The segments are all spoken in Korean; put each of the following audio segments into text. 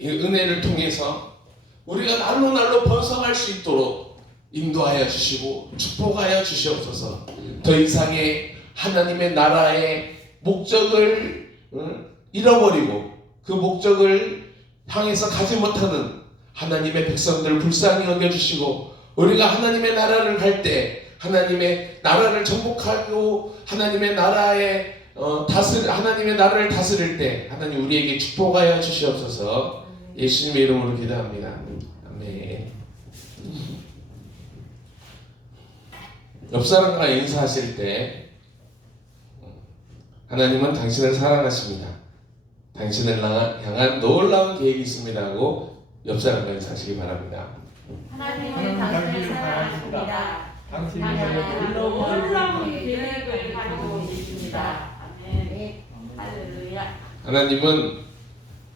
이 은혜를 통해서 우리가 날로 날로 번성할 수 있도록 인도하여 주시고 축복하여 주시옵소서. 더 이상의 하나님의 나라의 목적을 잃어버리고 그 목적을 향해서 가지 못하는 하나님의 백성들을 불쌍히 여겨주시고, 우리가 하나님의 나라를 갈 때 하나님의 나라를 정복하고 하나님의 나라의 하나님의 나라를 다스릴 때 하나님 우리에게 축복하여 주시옵소서. 예수님의 이름으로 기도합니다. 아멘. 옆 사람과 인사하실 때 하나님은 당신을 사랑하십니다. 당신을 향한 놀라운 계획이 있습니다 하고 옆 사람과 인사하시기 바랍니다. 하나님은 당신을 사랑하십니다. 당신은 놀라운 계획을 가지고 계십니다. 아멘. 할렐루야. 하나님은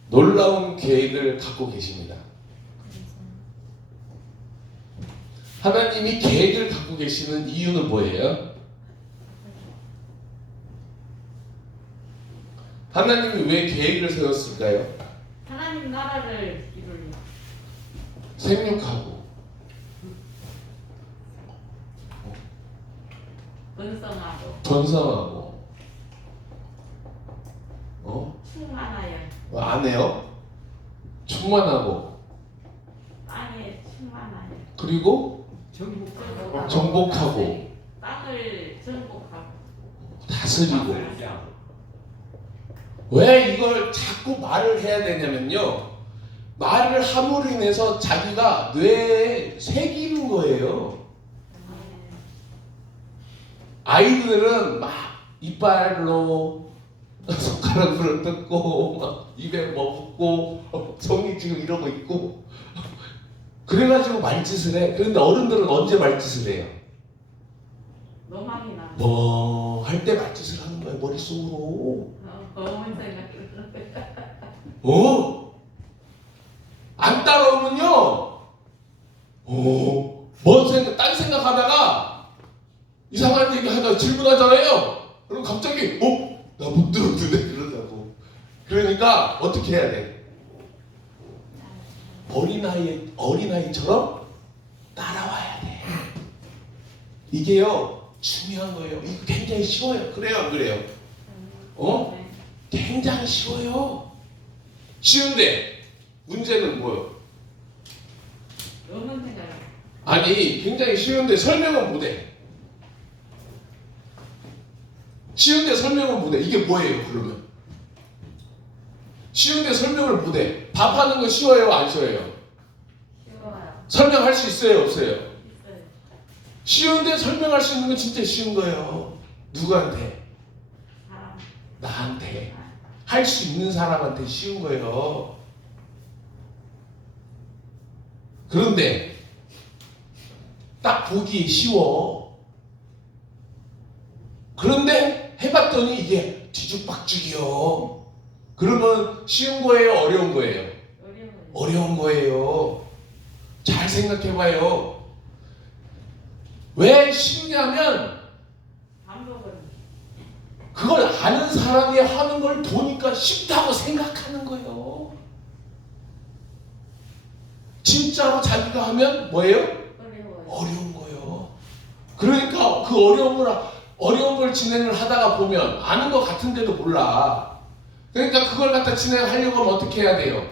놀라운 계획을 갖고 계십니다. 하나님이 계획을 갖고 계시는 이유는 뭐예요? 하나님이 왜 계획을 세웠을까요? 하나님 나라를 이루려. 생육하고 번성하고 충만하여 안 해요? 충만하고 땅에 충만하여 그리고 정복하고 땅을 정복하고 다스리고. 왜 이걸 자꾸 말을 해야 되냐면요, 말을 함으로 인해서 자기가 뇌에 새기는 거예요. 아이들은 막 이빨로 손가락으로 뜯고 막 입에 먹고 성이 지금 이러고 있고 그래가지고 말짓을 해. 그런데 어른들은 언제 말짓을 해요? 로망이 나. 뭐 할 때 말짓을 하는 거예요, 머릿속으로. 검은 생각을. 안 따라오면요, 딴 생각하다가 이상한 얘기 하다가 질문하잖아요. 그럼 갑자기 나 못 들었는데 그러자고. 그러니까 어떻게 해야 돼? 어린아이처럼 따라와야 돼. 이게요 중요한 거예요. 이거 굉장히 쉬워요. 그래요, 안 그래요? 네. 굉장히 쉬워요. 쉬운데 문제는 뭐요? 검은 생각. 아니, 굉장히 쉬운데 설명은 못해. 쉬운데 설명은 못해. 이게 뭐예요, 그러면? 쉬운데 설명을 못해. 밥하는 거 쉬워요, 안 쉬워요? 쉬워요. 설명할 수 있어요, 없어요? 있어요. 쉬운데 설명할 수 있는 건 진짜 쉬운 거예요. 누구한테? 사람. 나한테. 할 수 있는 사람한테 쉬운 거예요. 그런데 딱 보기에 쉬워. 그런데 해봤더니 이게 뒤죽박죽이요. 그러면 쉬운 거예요, 어려운 거예요? 어려워요. 어려운 거예요. 잘 생각해봐요. 왜 쉽냐면 반복은 그걸 아는 사람이 하는 걸 보니까 쉽다고 생각하는 거예요. 진짜로 자기가 하면 뭐예요? 어려워요. 어려운 거예요. 그러니까 그 어려운 걸 진행을 하다가 보면 아는 것 같은데도 몰라. 그러니까 그걸 갖다 진행하려고 하면 어떻게 해야 돼요?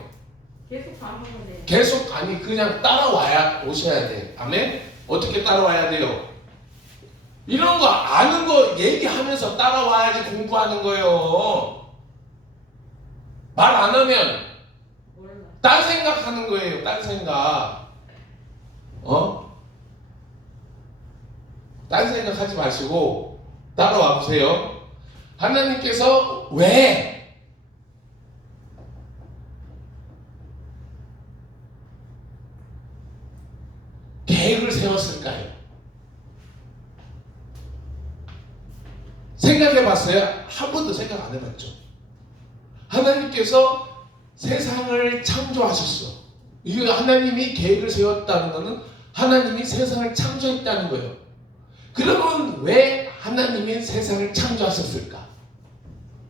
계속 반복은 돼요. 계속, 아니, 그냥 오셔야 돼. 아멘? 어떻게 따라와야 돼요? 이런 거 아는 거 얘기하면서 따라와야지 공부하는 거예요. 말 안 하면 몰라. 딴 생각하는 거예요. 딴 생각. 딴 생각하지 마시고 따라와 보세요. 하나님께서 왜 계획을 세웠을까요? 생각해 봤어요? 한 번도 생각 안 해봤죠? 하나님께서 세상을 창조하셨어. 이게 하나님이 계획을 세웠다는 것은 하나님이 세상을 창조했다는 거예요. 그러면 왜 하나님이 세상을 창조하셨을까?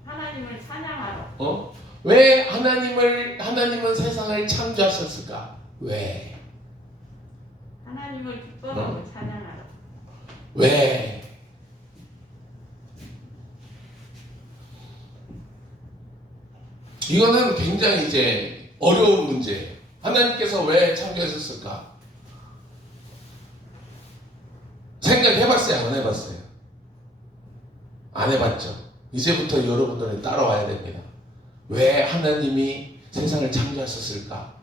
하나님을 찬양하러. 왜 하나님은 세상을 창조하셨을까? 왜? 하나님을 기뻐하고 찬양하라. 왜? 이거는 굉장히 이제 어려운 문제예요. 하나님께서 왜 창조하셨을까? 생각해봤어요? 안 해봤어요? 안 해봤죠? 이제부터 여러분들은 따라와야 됩니다. 왜 하나님이 세상을 창조하셨을까?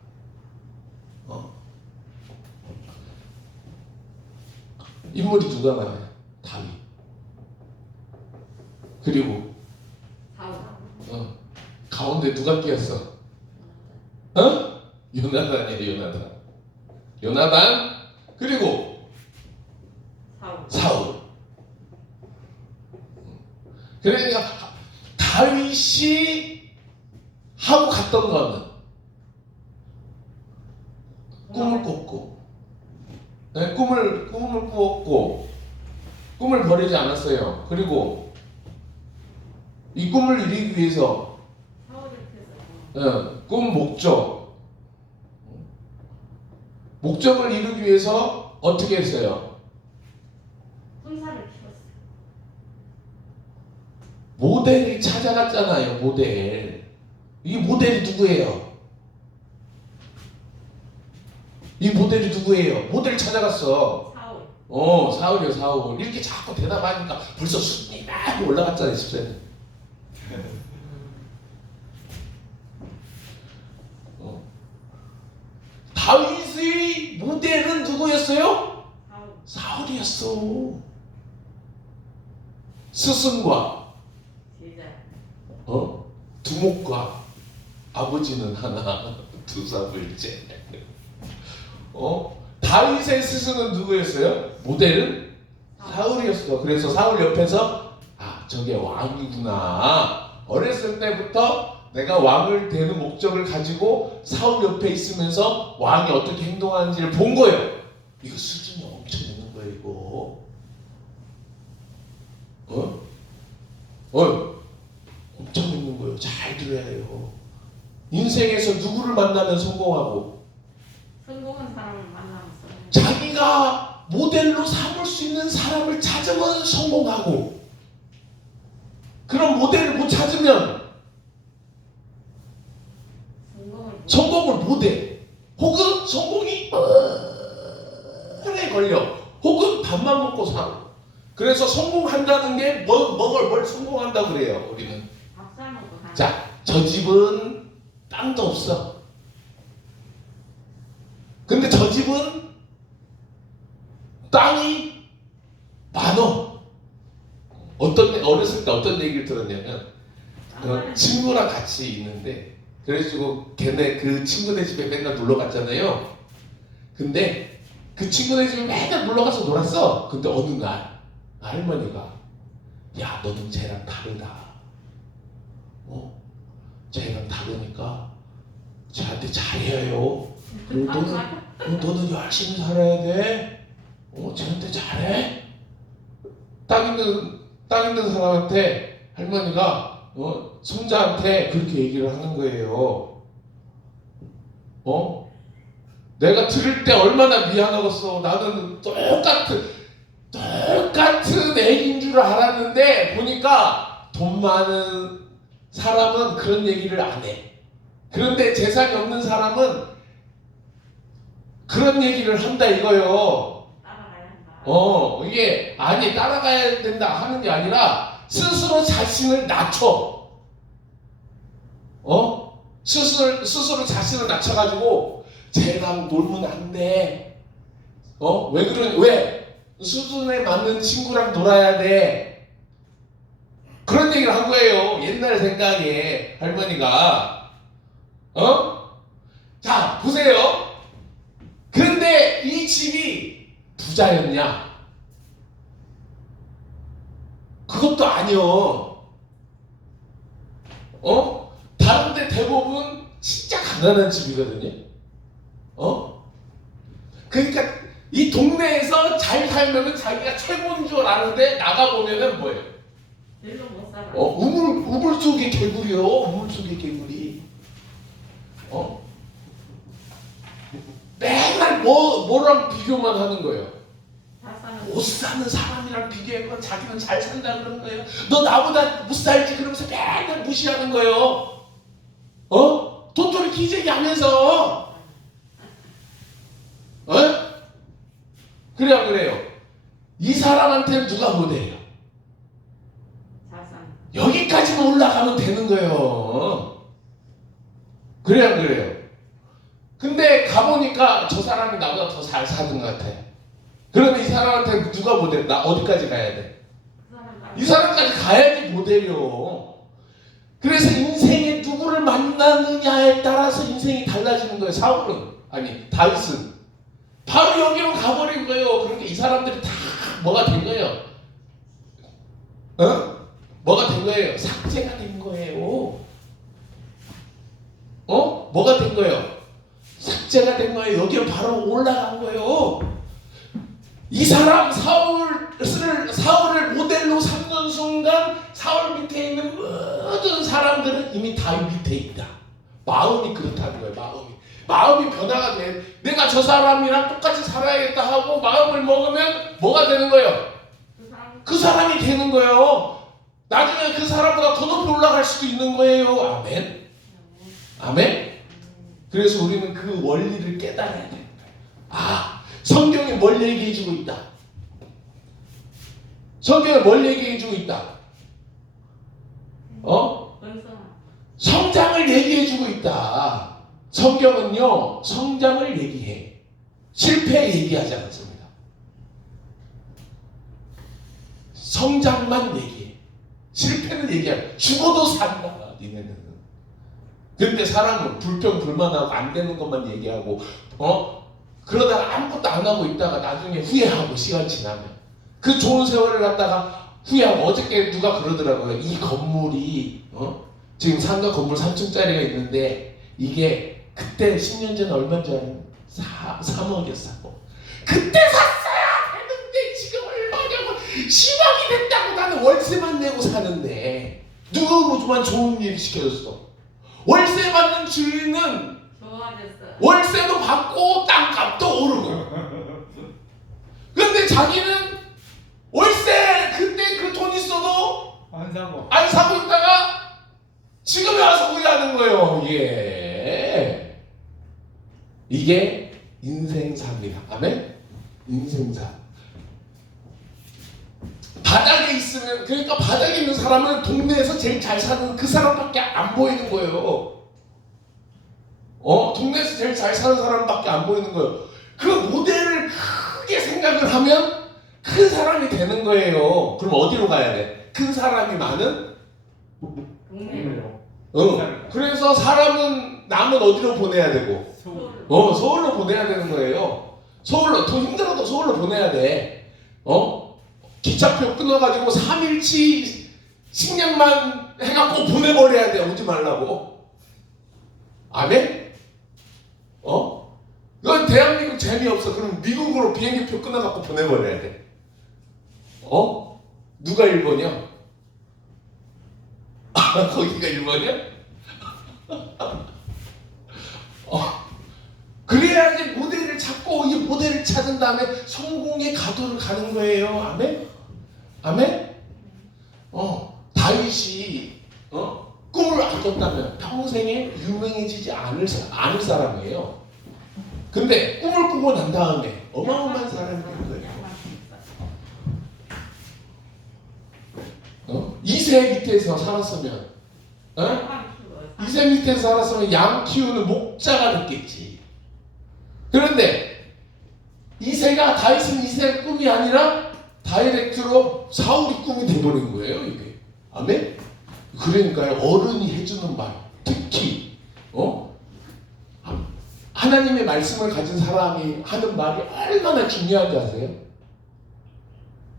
인물이 누가 나와요? 다윗. 그리고 사울. 가운데 누가 끼었어? 요나단이야. 요나단. 그리고 사울. 사울. 그러니까 다윗이 하고 갔던 거는 꿈을 꿨고, 네, 꿈을 꾸었고, 꿈을 버리지 않았어요. 그리고 이 꿈을 이루기 위해서 꿈 목적을 이루기 위해서 어떻게 했어요? 군사를 키웠어요. 모델을 찾아갔잖아요. 모델. 이 모델이 누구예요? 이 모델이 누구예요? 모델 찾아갔어. 사울. 사울이요, 사울. 이렇게 자꾸 대답하니까 벌써 수준이 막 올라갔잖아요, 집사님. 다윗의 모델은 누구였어요? 사울. 사울이었어. 스승과 제자. 두목과 아버지는 하나, 두사불제. 다윗의 스승은 누구였어요? 모델은 사울이었어. 그래서 사울 옆에서 저게 왕이구나. 어렸을 때부터 내가 왕을 되는 목적을 가지고 사울 옆에 있으면서 왕이 어떻게 행동하는지를 본 거예요. 이거 수준이 엄청 있는 거예요, 이거. 엄청 있는 거예요. 잘 들어야 해요. 인생에서 누구를 만나면 성공하고, 성공한 사람을 만나면서 자기가 모델로 삼을 수 있는 사람을 찾으면 성공하고, 그런 모델을 못 찾으면 성공을 못해. 혹은 성공이 오래 걸려. 혹은 밥만 먹고 살아. 그래서 성공한다는 게 뭘 성공한다고 그래요, 우리는. 밥 사먹고 하는. 자, 저 집은 땅도 없어. 근데 저 집은 땅이 많어. 어렸을 때 어떤 얘기를 들었냐면, 친구랑 같이 있는데, 그래가지고 걔네 그 친구네 집에 맨날 놀러 갔잖아요. 근데 그 친구네 집에 맨날 놀러 가서 놀았어. 근데 어느 날 할머니가, 야, 너는 쟤랑 다르다. 쟤랑 다르니까 쟤한테 잘해요. 그리고 너는 열심히 살아야 돼. 쟤한테 잘해. 땅 있는 사람한테 할머니가 손자한테 그렇게 얘기를 하는 거예요. 내가 들을 때 얼마나 미안하겠어. 나는 똑같은 애인 줄 알았는데 보니까 돈 많은 사람은 그런 얘기를 안 해. 그런데 재산이 없는 사람은 그런 얘기를 한다 이거요. 따라가야 한다. 이게 아니 따라가야 된다 하는 게 아니라 스스로 자신을 낮춰. 스스로 자신을 낮춰가지고 쟤랑 놀면 안 돼. 왜? 수준에 맞는 친구랑 놀아야 돼. 그런 얘기를 한 거예요. 옛날 생각에 할머니가. 자, 보세요. 그런데 이 집이 부자였냐? 그것도 아니요. 다른데 대부분 진짜 가난한 집이거든요. 그러니까 이 동네에서 잘 살면은 자기가 최고인 줄 아는데 나가 보면은 뭐예요? 별로 못 살아. 우물 속의 개구리요. 우물 속의 개구리. 맨날 뭐랑 비교만 하는 거예요. 잘 사는 못 사는 사람이랑 비교해서 자기는 잘 산다 그러는 거예요. 너 나보다 못 살지 그러면서 맨날 무시하는 거예요. 돈토리 기재기 하면서. 그래 안 그래요? 이 사람한테는 누가 못해요? 잘 사는 여기까지만 올라가면 되는 거예요. 그래 안 그래요? 근데 가보니까 저 사람이 나보다 더 잘 사는 것 같아요. 그러면 이 사람한테 누가 모델? 나 어디까지 가야 돼? 그 사람 이 사람까지 가야지 모델이요. 그래서 인생에 누구를 만나느냐에 따라서 인생이 달라지는 거예요. 사울은 아니 다윗은 바로 여기로 가버린 거예요. 그러니까 이 사람들이 다 뭐가 된 거예요? 뭐가 된 거예요? 삭제가 된 거예요. 뭐가 된 거예요? 삭제가 된 거예요. 여기로 바로 올라간 거예요. 이 사람 사울을 모델로 삼는 순간 사울 밑에 있는 모든 사람들은 이미 다윗 밑에 있다. 마음이 그렇다는 거예요. 마음이 변화가 돼. 내가 저 사람이랑 똑같이 살아야겠다 하고 마음을 먹으면 뭐가 되는 거예요? 그 사람이 되는 거예요. 나중에 그 사람보다 더 높이 올라갈 수도 있는 거예요. 아멘. 아멘. 그래서 우리는 그 원리를 깨달아야 돼요. 성경이 뭘 얘기해주고 있다. 성경이 뭘 얘기해주고 있다. 성장을 얘기해주고 있다. 성경은요, 성장을 얘기해. 실패 얘기하지 않습니다. 성장만 얘기해. 실패는 얘기하고 죽어도 산다. 니네는. 그런데 사람은 불평불만하고 안 되는 것만 얘기하고 그러다가 아무것도 안 하고 있다가 나중에 후회하고 시간 지나면 그 좋은 세월을 갖다가 후회하고 어저께 누가 그러더라고요. 이 건물이 지금 상가 건물 3층짜리가 있는데 이게 그때 10년 전에 얼마인 줄 알아요? 3억이었어. 그때 샀어야 했는데 지금 얼마냐고 10억이 됐다고. 나는 월세만 내고 사는데 누구만 좋은 일 시켜줬어. 월세 받는 주인은 좋아졌어. 월세도 받고 땅값도 오르고. 근데 자기는 월세 그때 그 돈 있어도 안 사고 있다가 지금에 와서 후회하는 거예요. 이게 인생사입니다. 아멘? 인생사. 바닥에 있으면, 그러니까 바닥에 있는 사람은 동네에서 제일 잘 사는 그 사람밖에 안 보이는 거예요. 동네에서 제일 잘 사는 사람밖에 안 보이는 거예요. 그 모델을 크게 생각을 하면 큰 사람이 되는 거예요. 그럼 어디로 가야 돼? 큰 사람이 많은? 동네로. 그래서 남은 어디로 보내야 되고? 서울로 보내야 되는 거예요. 더 힘들어도 서울로 보내야 돼. 기차표 끊어가지고 3일치 식량만 해갖고 보내버려야 돼. 오지 말라고. 아멘? 넌 대한민국 재미없어. 그럼 미국으로 비행기표 끊어갖고 보내버려야 돼. 누가 일본이야? 거기가 일본이야? 그래야지 모델을 찾고 이 모델을 찾은 다음에 성공의 가도를 가는 거예요. 아멘? 아멘? 다윗이 꿈을 안 꿨다면 평생에 유명해지지 않을 사람이에요. 근데 꿈을 꾸고 난 다음에 어마어마한 사람이 된 거예요. 이세 밑에서 살았으면, 이세 밑에서 살았으면 양 키우는 목자가 됐겠지. 그런데 다윗은 이세의 꿈이 아니라 다이렉트로 사울이 꿈이 돼버린 거예요, 이게. 아멘? 그러니까요, 어른이 해주는 말, 특히 하나님의 말씀을 가진 사람이 하는 말이 얼마나 중요한지 아세요?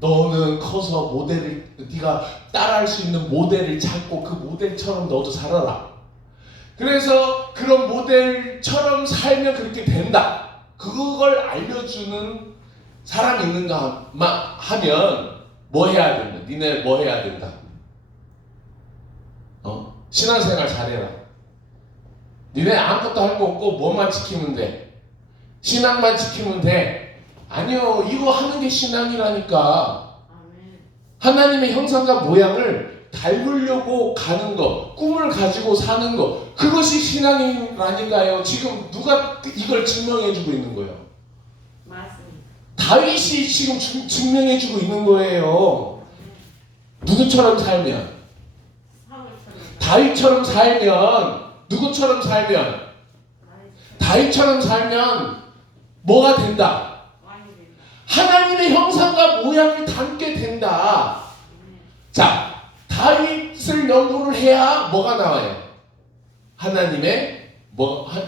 너는 커서 네가 따라할 수 있는 모델을 찾고 그 모델처럼 너도 살아라. 그래서 그런 모델처럼 살면 그렇게 된다. 그걸 알려주는 사람이 있는가 하면 뭐 해야 된다? 니네 뭐 해야 된다? 신앙생활 잘해라. 니네 아무것도 할 거 없고 뭐만 지키면 돼. 신앙만 지키면 돼. 아니요. 이거 하는 게 신앙이라니까. 아멘. 하나님의 형상과 모양을 닮으려고 가는 거, 꿈을 가지고 사는 거, 그것이 신앙이라니까요. 지금 누가 이걸 증명해주고 있는 거예요? 맞습니다. 다윗이 지금 증명해주고 있는 거예요. 누구처럼 살면? 사울처럼. 다윗처럼 살면, 누구처럼 살면? 다윗처럼 살면 뭐가 된다? 왕이 된다. 하나님의 형상과 모양을 닮게 된다. 아멘. 자, 다윗을 연구를 해야 뭐가 나와요? 하나님의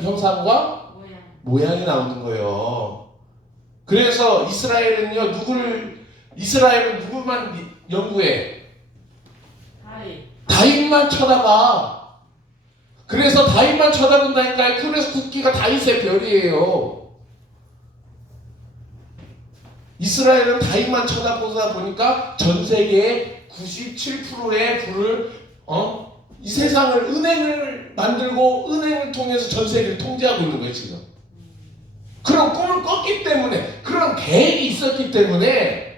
형상과 모양. 모양이 나오는 거예요. 그래서 이스라엘은 누구만 연구해? 다윗. 다윗만 쳐다봐. 그래서 다윗만 쳐다본다니까요. 그래서 국기가 다윗의 별이에요. 이스라엘은 다윗만 쳐다보다 보니까 전 세계의 97%의 부를 이 세상을 은행을 만들고 은행을 통해서 전 세계를 통제하고 있는 거예요 지금. 그런 꿈을 꿨기 때문에, 그런 계획이 있었기 때문에,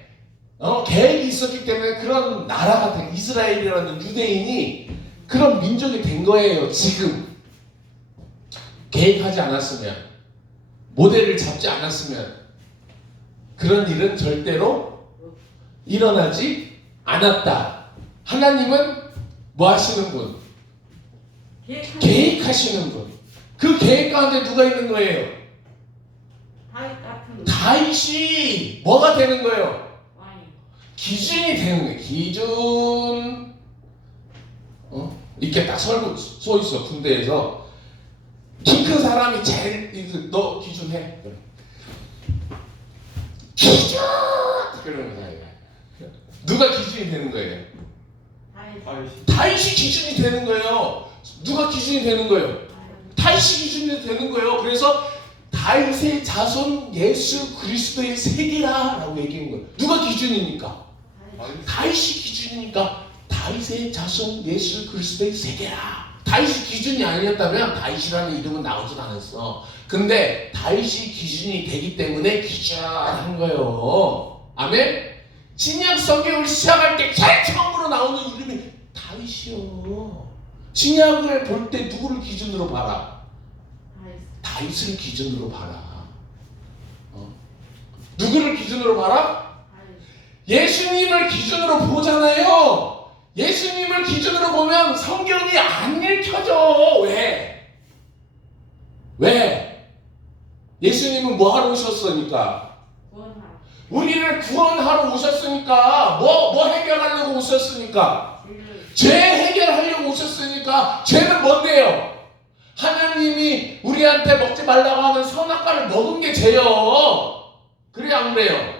그런 나라가 된 이스라엘이라는 유대인이 그런 민족이 된 거예요. 지금 계획하지 않았으면, 모델을 잡지 않았으면 그런 일은 절대로 일어나지 않았다. 하나님은 뭐 하시는 분? 계획하시는 분. 그 계획 가운데 누가 있는 거예요? 다윗 같은 다윗이 뭐가 되는 거예요? 왕이. 기준이 되는 거예요. 기준. 이렇게 딱 서 있어 군대에서. 키 큰 사람이 제일 너 기준해. 기준. 그러는 거예요. 누가 기준이 되는 거예요? 다윗이 기준이 되는 거예요. 누가 기준이 되는 거예요? 다윗이 기준이 되는 거예요. 그래서 다윗의 자손 예수 그리스도의 세계라라고 얘기한 거예요. 누가 기준이니까? 다윗이 기준이니까 다윗의 자손 예수 그리스도의 세계라. 다윗이 기준이 아니었다면 다윗이라는 이름은 나오진 않았어. 근데 다윗이 기준이 되기 때문에 기준한 거예요. 아멘? 신약 성경을 시작할 때 제일 처음으로 나오는 이름이 다윗이요. 신약을 볼 때 누구를 기준으로 봐라? 다윗을 기준으로 봐라. 누구를 기준으로 봐라? 예수님을 기준으로 보잖아요. 예수님을 기준으로 보면 성경이 안 읽혀져. 왜? 예수님은 뭐 하러 오셨으니까? 구원하라. 우리를 구원하러 오셨으니까. 뭐 해결하려고 오셨으니까? 죄 해결하려고 오셨으니까. 죄는 뭔데요? 하나님이 우리한테 먹지 말라고 하는 선악과를 먹은 게 죄요. 그래 안 그래요?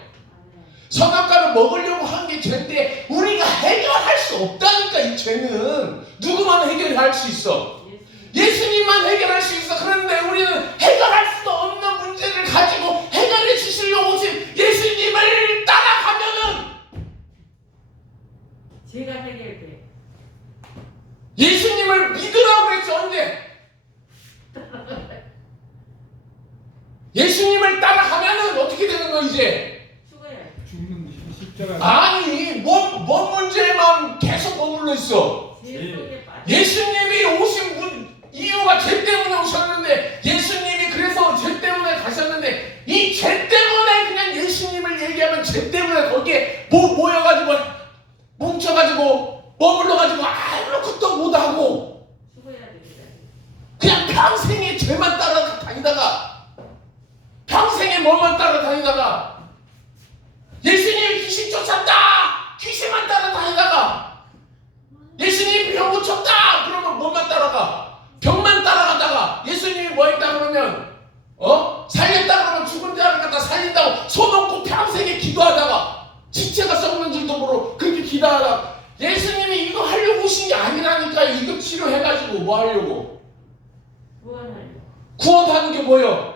선악과를 먹으려고 한 게 죄인데 우리가 해결할 수 없다니까. 이 죄는 누구만 해결할 수 있어? 예수님만 해결할 수 있어. 그런데 우리는 해결할 수도 없는 문제를 가지고 해결해 주시려고 오신 예수님을 따라가면은 제가 해결돼. 예수님을 믿으라고 그랬지. 언제? 예수님을 따라가면은 어떻게 되는 거 이제? 죽어야. 죽는 십자가. 아니 뭔 문제만 계속 머물러 있어. 제 속에 빠져. 예수님이 오신 이유가 죄 때문에 오셨는데, 예수님이 그래서 죄 때문에 가셨는데, 이 죄 때문에 그냥 예수님을 얘기하면 죄 때문에 거기에 모여가지고 뭉쳐가지고 머물러가지고 아무것도 못하고 죽어야 됩니다. 그냥 평생에 죄만 따라다니다가, 평생에 뭐만 따라다니다가, 예수님이 귀신 쫓았다! 귀신만 따라다니다가, 예수님이 병 고쳤다! 그러면 뭐만 따라가? 병만 따라가다가, 예수님이 뭐 했다 그러면 살렸다 그러면 죽은 자를 갖다 살린다고 손 얹고 평생에 기도하다가 지체가 썩는 줄도 모르고 그렇게 기도하다가, 예수님이 이거 하려고 오신 게 아니라니까요. 이거 치료해가지고 뭐 하려고? 구원하려고. 구원하는 게 뭐예요?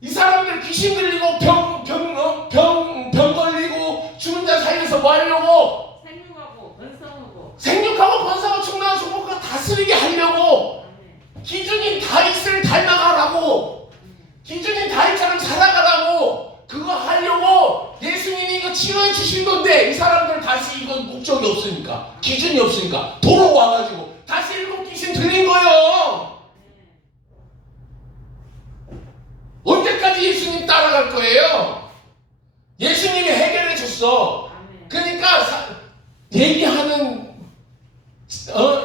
이 사람들 귀신 들리고 병 걸리고 죽은 자 살려서 뭐 하려고? 생육하고 번성하고. 생육하고 번성하고 충만하고 축복하고 다스리게 하려고 아멘. 기준이 다윗을 닮아가라고, 기준이 다윗처럼 살아가라고, 그거 하려고 예수님이 이거 치료해 주신 건데 이 사람들 다시 이건 목적이 없으니까, 기준이 없으니까 도로 와가지고 다시 일곱 귀신 들린 거예요. 언제까지 예수님 따라갈 거예요? 예수님이 해결해 줬어. 그러니까 얘기하는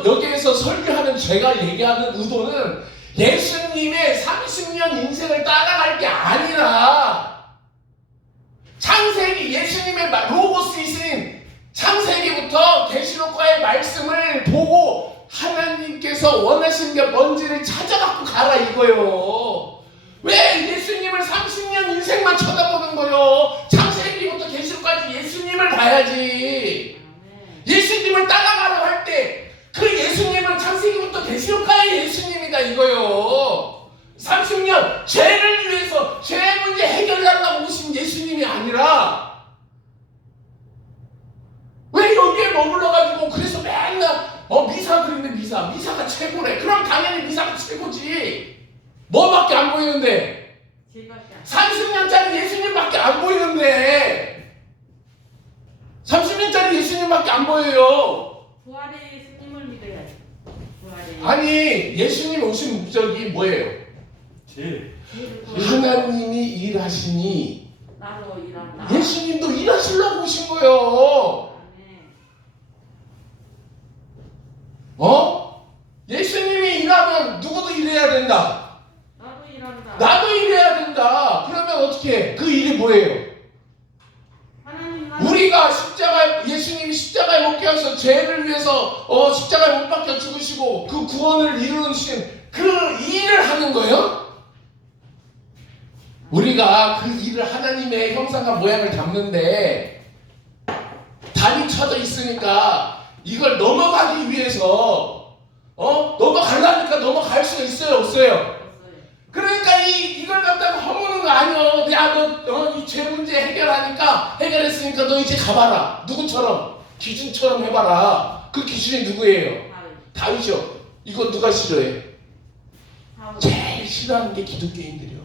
여기에서 설교하는 제가 얘기하는 의도는 예수님의 30년 인생을 따라갈 게 아니라 창세기, 예수님의 로고스이신 창세기부터 계시록과의 말씀을 보고 하나님께서 원하시는 게 뭔지를 찾아갖고 가라 이거요. 왜 예수님을 30년 인생만 쳐다보는 거요? 창세기부터 계시록까지 예수님을 봐야지. 예수님을 따라가라고 할 때 그 예수님은 창세기부터 계시록까지 예수님이다 이거요. 30년 죄를 위해서 죄 문제 해결하려고 오신 예수님이 아니라 왜 여기에 머물러가지고 그래서 맨날 미사 드리는데 미사가 최고래. 그럼 당연히 미사가 최고지. 뭐밖에 안 보이는데 30년짜리 예수님밖에 안 보이는데 30년짜리 예수님밖에 안 보여요. 부활의 예수님을 믿어야지. 부활의 아니 예수님 오신 목적이 뭐예요? 하나님이 일하시니 나도 일한다. 예수님도 일하시려고 오신 거예요. 예수님이 일하면 누구도 일해야 된다. 나도 일한다. 나도 일해야 된다. 그러면 어떻게 해? 그 일이 뭐예요? 우리가 예수님이 십자가에 못 박혀서 죄를 위해서 십자가에 못 박혀 죽으시고 그 구원을 이루신 그 일을 하는 거예요? 우리가 그 일을 하나님의 형상과 모양을 담는데 단이 쳐져 있으니까 이걸 넘어가기 위해서 넘어가려니까 넘어갈 수가 있어요, 없어요? 그러니까 이걸 갖다가 허무는 거 아니야. 야, 너 이 죄 문제 해결하니까 해결했으니까 너 이제 가봐라. 누구처럼? 기준처럼 해봐라. 그 기준이 누구예요? 다윗이요. 이거 누가 싫어해? 제일 싫어하는 게 기독교인들이요.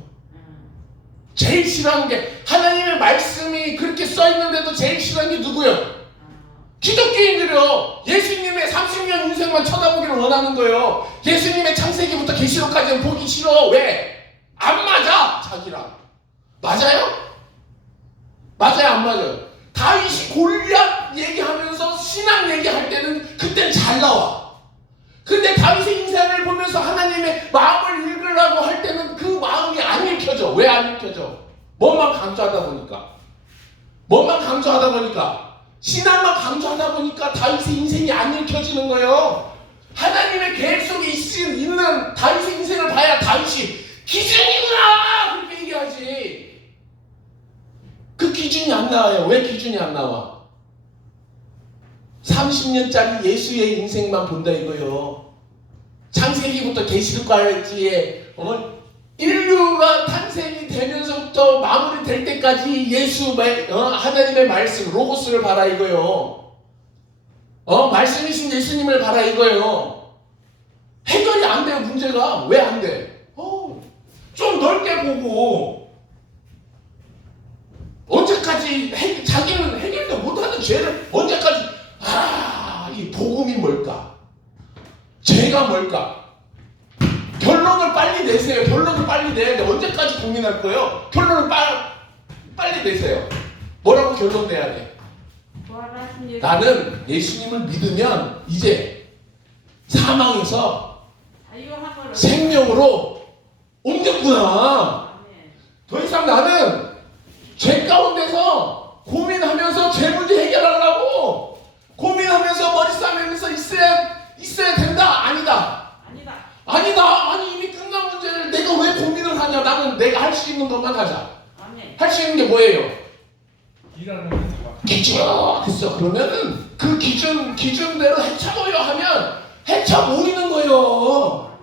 제일 싫어하는 게 하나님의 말씀이 그렇게 써있는데도 제일 싫어하는 게 누구요? 기독교인들이요. 예수님의 30년 인생만 쳐다보기를 원하는 거예요. 예수님의 창세기부터 계시록까지는 보기 싫어. 왜? 안 맞아 자기랑. 맞아요? 맞아요 안 맞아요? 다윗이 골리앗 얘기하면서 신앙 얘기할 때는 그땐 잘 나와. 근데 다윗의 인생을 보면서 하나님의 마음을 읽으려고 할 때는 그 마음이 안 읽혀져. 왜 안 읽혀져? 뭐만 강조하다 보니까 신앙만 강조하다 보니까 다윗의 인생이 안 읽혀지는 거예요. 하나님의 계획 속에 있는 다윗의 인생을 봐야 다윗이 기준이구나 그렇게 얘기하지. 그 기준이 안 나와요. 왜 기준이 안 나와? 30년짜리 예수의 인생만 본다 이거요. 창세기부터 계시록까지의 인류가 탄생이 되면서부터 마무리될 때까지 하나님의 말씀 로고스를 봐라 이거요. 말씀이신 예수님을 봐라 이거요. 해결이 안 돼요. 문제가 왜 안 돼? 좀 넓게 보고 언제까지 자기는 해결도 못하는 죄를 언제까지 이 복음이 뭘까? 죄가 뭘까? 결론을 빨리 내세요. 결론을 빨리 내야 돼. 언제까지 고민할 거예요? 결론을 빨리 내세요. 뭐라고 결론 내야 돼? 나는 예수님을 믿으면 이제 사망에서 생명으로 옮겼구나. 더 이상 나는 죄 가운데서 고민하면서 죄 문제 해결하려고 고민하면서 머리 싸매면서 있어야 된다. 아니다. 아니 이미 끝난 문제를 내가 왜 고민을 하냐. 나는 내가 할 수 있는 것만 하자. 할 수 있는 게 뭐예요? 기준. 됐어. 그러면은 그 기준대로 헤쳐보려 하면 헤쳐보이는 거예요.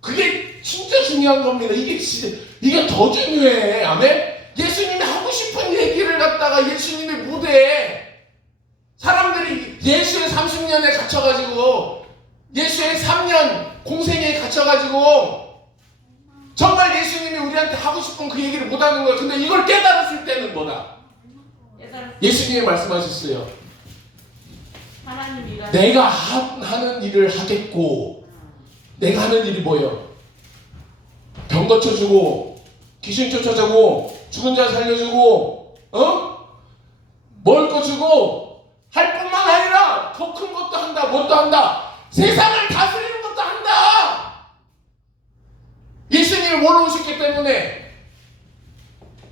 그게 진짜 중요한 겁니다. 이게 더 중요해. 아멘? 예수님이 하고 싶은 얘기를 갖다가 예수님의 무대에 사람들이 예수의 30년에 갇혀가지고 예수의 3년 공생애에 갇혀가지고 정말 예수님이 우리한테 하고 싶은 그 얘기를 못하는 거예요. 근데 이걸 깨달았을 때는 뭐다? 예수님이 말씀하셨어요. 하나님 일하는 내가 하는 일을 하겠고, 내가 하는 일이 뭐예요? 병 고쳐주고, 귀신 쫓아주고, 죽은 자 살려주고, 먹을 거 주고, 할 뿐만 아니라 더 큰 것도 한다, 뭣도 한다. 세상을 다스리는 것도 한다. 예수님이 뭘로 오셨기 때문에,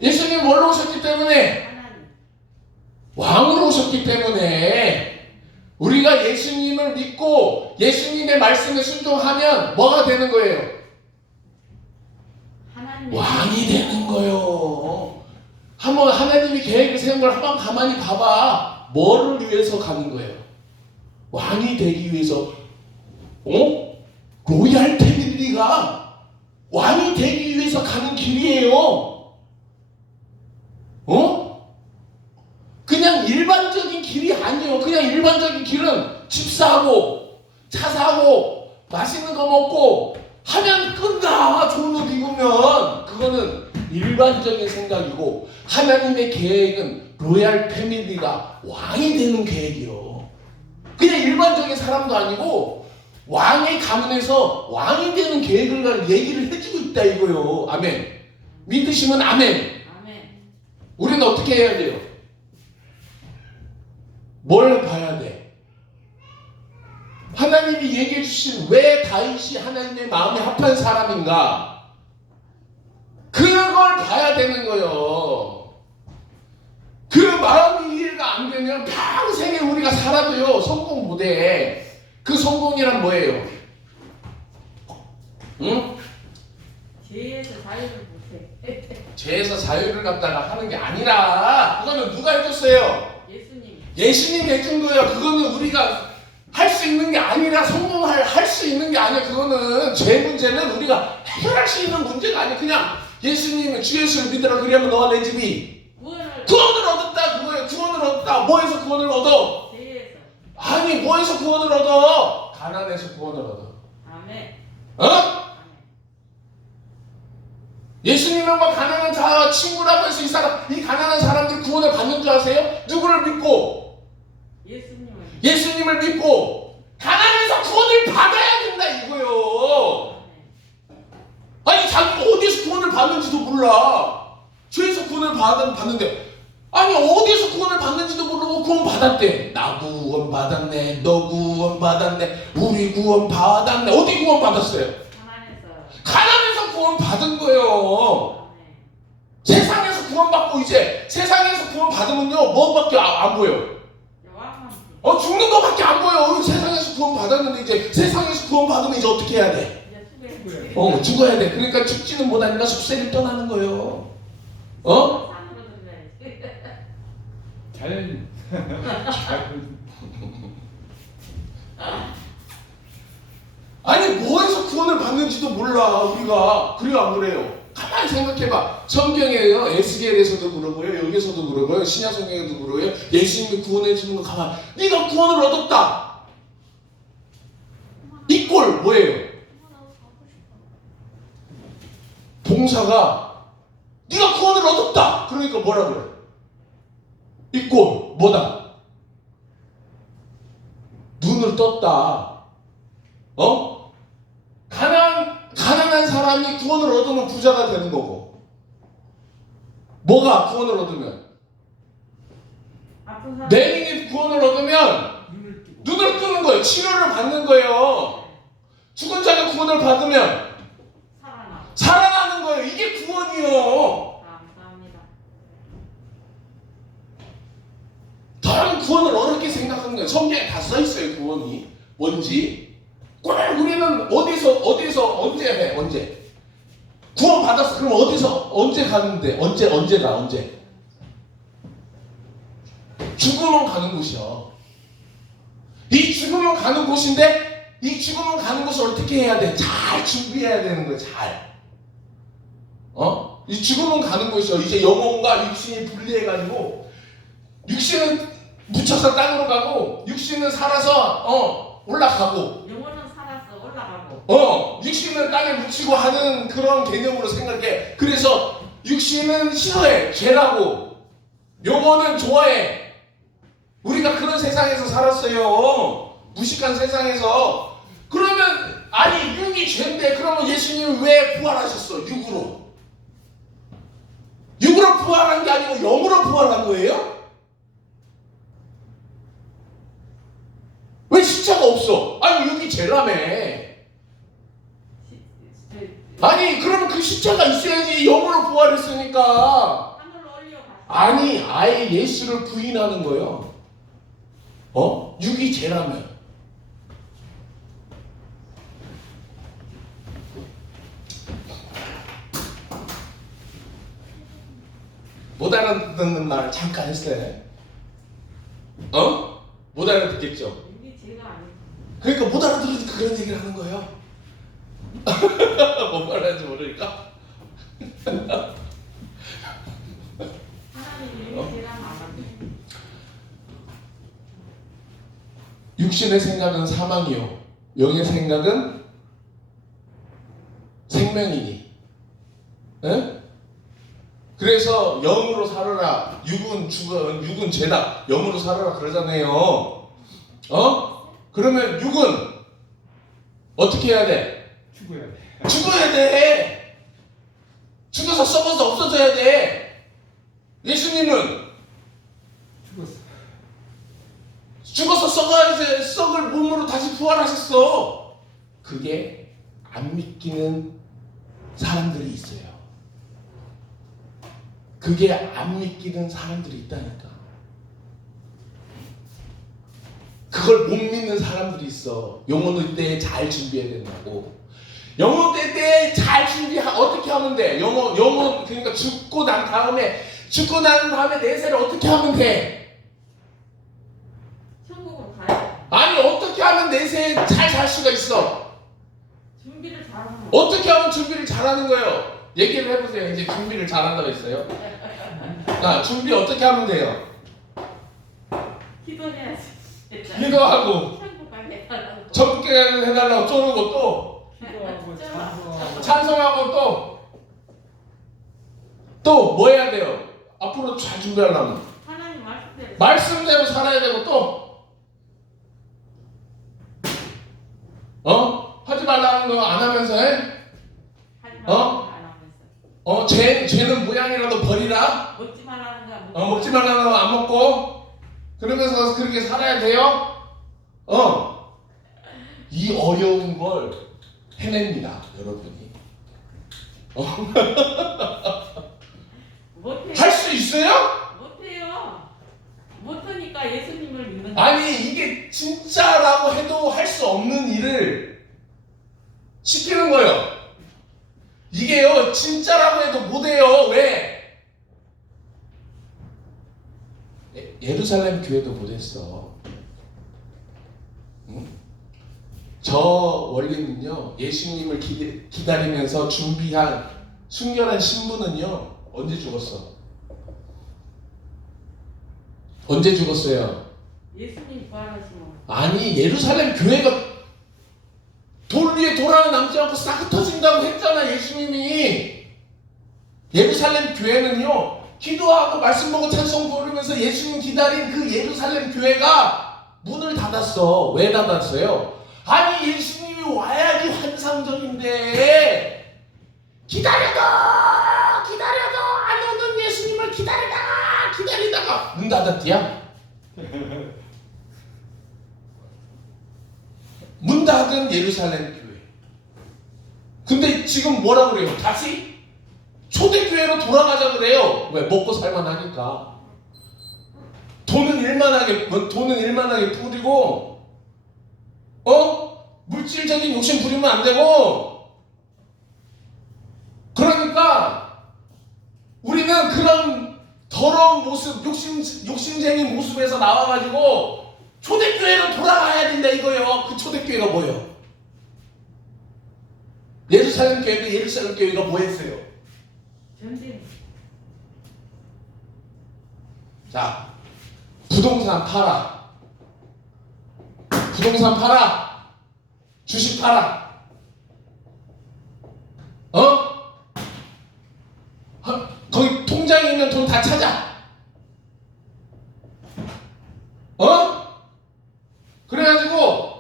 예수님이 뭘로 오셨기 때문에, 하나님 왕으로 오셨기 때문에 우리가 예수님을 믿고 예수님의 말씀에 순종하면 뭐가 되는 거예요? 하나님 왕이 되는 거예요. 한번 하나님이 계획을 세운 걸 한번 가만히 봐봐. 뭐를 위해서 가는 거예요? 왕이 되기 위해서. 로얄 패밀리가 왕이 되기 위해서 가는 길이에요. 그냥 일반적인 길이 아니에요. 그냥 일반적인 길은 집 사고, 차 사고, 맛있는 거 먹고 하면 끝나. 좋은 옷 입으면. 그거는 일반적인 생각이고, 하나님의 계획은 로얄 패밀리가 왕이 되는 계획이요. 그냥 일반적인 사람도 아니고 왕의 가문에서 왕이 되는 계획을 얘기를 해주고 있다 이거요. 아멘. 믿으시면 아멘. 아멘. 우리는 어떻게 해야 돼요? 뭘 봐야 돼? 하나님이 얘기해 주신 왜 다윗이 하나님의 마음에 합한 사람인가? 그걸 봐야 되는 거예요. 그 마음이 이해가 안 되면 평생에 우리가 살아도요 성공 못해. 그 성공이란 뭐예요? 응? 죄에서 자유를 못해. 죄에서 자유를 갖다가 하는 게 아니라, 그거는 누가 해줬어요? 예수님. 예수님이 해준 거예요. 그거는 우리가 할 수 있는 게 아니라, 할 수 있는 게 아니야. 그거는 죄 문제는 우리가 해결할 수 있는 문제가 아니야. 그냥 예수님은 주 예수를 믿으라 그러면 너와 내 집이 구원을 얻었다 그거예요. 구원을 얻었다. 뭐에서 구원을 얻어? 죄에서. 아니, 뭐에서 구원을 얻어? 가난에서 구원을 얻어. 아멘. 어? 예수님과 가난한 자 친구라고 해서 이 가난한 사람들이 구원을 받는 줄 아세요? 누구를 믿고? 예수님을. 예수님을 믿고 가난해서 구원을 받아야 된다 이거요. 아니, 자기가 어디서 구원을 받는지도 몰라. 죄에서 구원을 받는데, 아니 어디서 구원을 받는지도 모르고 구원 받았대. 나 구원 받았네, 너 구원 받았네, 우리 구원 받았네. 어디 구원 받았어요? 가난해서 구원 받은 거예요. 세상에서 구원 받고, 이제 세상에서 구원 받으면요 뭐밖에 안 보여? 죽는 거밖에 안 보여. 세상에서 구원 받았는데 이제 세상에서 구원 받으면 이제 어떻게 해야 돼? 죽어야 돼. 그러니까 죽지는 못하니까 숲세를 떠나는 거예요. 자연. 아니, 뭐에서 구원을 받는지도 몰라 우리가. 그래요 안 그래요? 가만히 생각해봐. 성경에요, 에스겔에서도 그러고요, 여기서도 그러고요, 신약 성경에도 그러고요. 예수님이 구원해 주는 거 가만. 네가 구원을 얻었다. 이 꼴 뭐예요? 봉사가 네가 구원을 얻었다. 그러니까 뭐라 그래? 이 꼴 뭐다? 눈을 떴다. 가난한 사람이 구원을 얻으면 부자가 되는 거고, 뭐가 구원을 얻으면? 내링이 구원을 얻으면 눈을 뜨는 거예요. 치료를 받는 거예요. 죽은 자가 구원을 받으면 살아나는 거예요. 이게 구원이요. 감사합니다. 다른 구원을 어렵게 생각하는 거예요. 성경에 다 써있어요. 구원이 뭔지. 꼭 우리는 어디서 언제 해? 언제 구원 받았어? 그럼 어디서 언제 가는데? 언제 죽으면 가는 곳이야. 이 죽으면 가는 곳인데, 이 죽으면 가는 곳을 어떻게 해야 돼? 잘 준비해야 되는 거예요. 잘. 이 죽으면 가는 곳이요. 이제 영혼과 육신이 분리해가지고, 육신은 묻혀서 땅으로 가고, 육신은 살아서 올라가고. 영혼은 육신은 땅에 묻히고 하는 그런 개념으로 생각해. 그래서 육신은 싫어해. 죄라고. 영혼은 좋아해. 우리가 그런 세상에서 살았어요. 무식한 세상에서. 그러면 아니 육이 죄인데 그러면 예수님이 왜 부활하셨어? 육으로. 육으로 부활한 게 아니고 영으로 부활한 거예요? 왜 십자가 없어? 아니 육이 죄라며. 아니 그러면 그 십자가 있어야지. 영으로 부활했으니까. 하늘로 올려가. 아니 아예 예수를 부인하는 거예요. 육이 죄라며. 못 알아듣는 말 잠깐 했어요. 못 알아듣겠죠? 이게 제가 아니에요. 그러니까 못 알아들으니까 그런 얘기를 하는 거예요. 뭔 말하는지 모르니까. 하나님이 이게 제라면 안 합니다. 육신의 생각은 사망이요 영의 생각은 생명이니. 에? 그래서 영으로 살아라. 육은 죄다. 영으로 살아라 그러잖아요. 그러면 육은 어떻게 해야 돼? 죽어야 돼. 죽어야 돼. 죽어서 썩어서 없어져야 돼. 예수님은 죽었어. 죽어서 썩어야지 썩을 몸으로 다시 부활하셨어. 그게 안 믿기는 사람들이 있어요. 그게 안 믿기는 사람들이 있다니까. 그걸 못 믿는 사람들이 있어. 영혼 때에 잘 준비해야 된다고. 영혼 때에 잘 어떻게 하면 돼? 영혼 그러니까 죽고 난 다음에 내세를 어떻게 하면 돼? 천국은 가요. 아니 어떻게 하면 내세에 잘 살 수가 있어? 준비를 잘하면. 어떻게 하면 준비를 잘하는 거예요? 얘기를 해보세요. 이제 준비를 잘한다고 했어요. 준비 어떻게 하면 돼요? 기도해야지. 기도하고 천국 가게 해달라고. 적게 해달라고 쪼르고 또 기도하고 찬송하고. 찬송하고 또 뭐 해야 돼요? 앞으로 잘 준비하려면 하나님 말씀대로. 말씀대로 살아야 되고 또 하지 말라는 거 안 하면서 해? 하지 말라는 거안 하면서. 죄는 모양이라도 버리라. 먹지 말라는 거. 먹지 말라는 거 안 먹고 그러면서 그렇게 살아야 돼요. 이 어려운 걸 해냅니다, 여러분이. 못해요. 할 수 있어요? 못해요. 못하니까 예수님을 믿는. 아니 이게 진짜라고 해도 할 수 없는 일을 시키는 거예요. 이게요 진짜라고 해도 못해요. 왜? 예루살렘 교회도 못했어. 응? 저 원리는요 예수님을 기다리면서 준비한 순결한 신부는요 언제 죽었어? 언제 죽었어요? 예수님 부활하시면. 아니 예루살렘 교회가 돌 위에 돌 하나 남지 않고 싹 흩어진다고 했잖아 예수님이. 예루살렘 교회는요 기도하고 말씀 보고 찬송 부르면서 예수님 기다린 그 예루살렘 교회가 문을 닫았어. 왜 닫았어요? 아니 예수님이 와야지 환상적인데 기다려도 안 오는 예수님을 기다리다가 문 닫았디야? 문 닫은 예루살렘 교회. 근데 지금 뭐라 그래요? 다시 초대교회로 돌아가자 그래요. 왜? 먹고 살만하니까. 돈은 일만하게 뿌리고 물질적인 욕심 부리면 안 되고. 그러니까 우리는 그런 더러운 모습, 욕심쟁이 모습에서 나와가지고 초대교회로 돌아가야 된다 이거예요. 그 초대교회가 뭐예요? 예루살렘 교회가 뭐 했어요? 전쟁. 자, 부동산 팔아. 주식 팔아. 거기 통장에 있는 돈 다 찾아. 그래가지고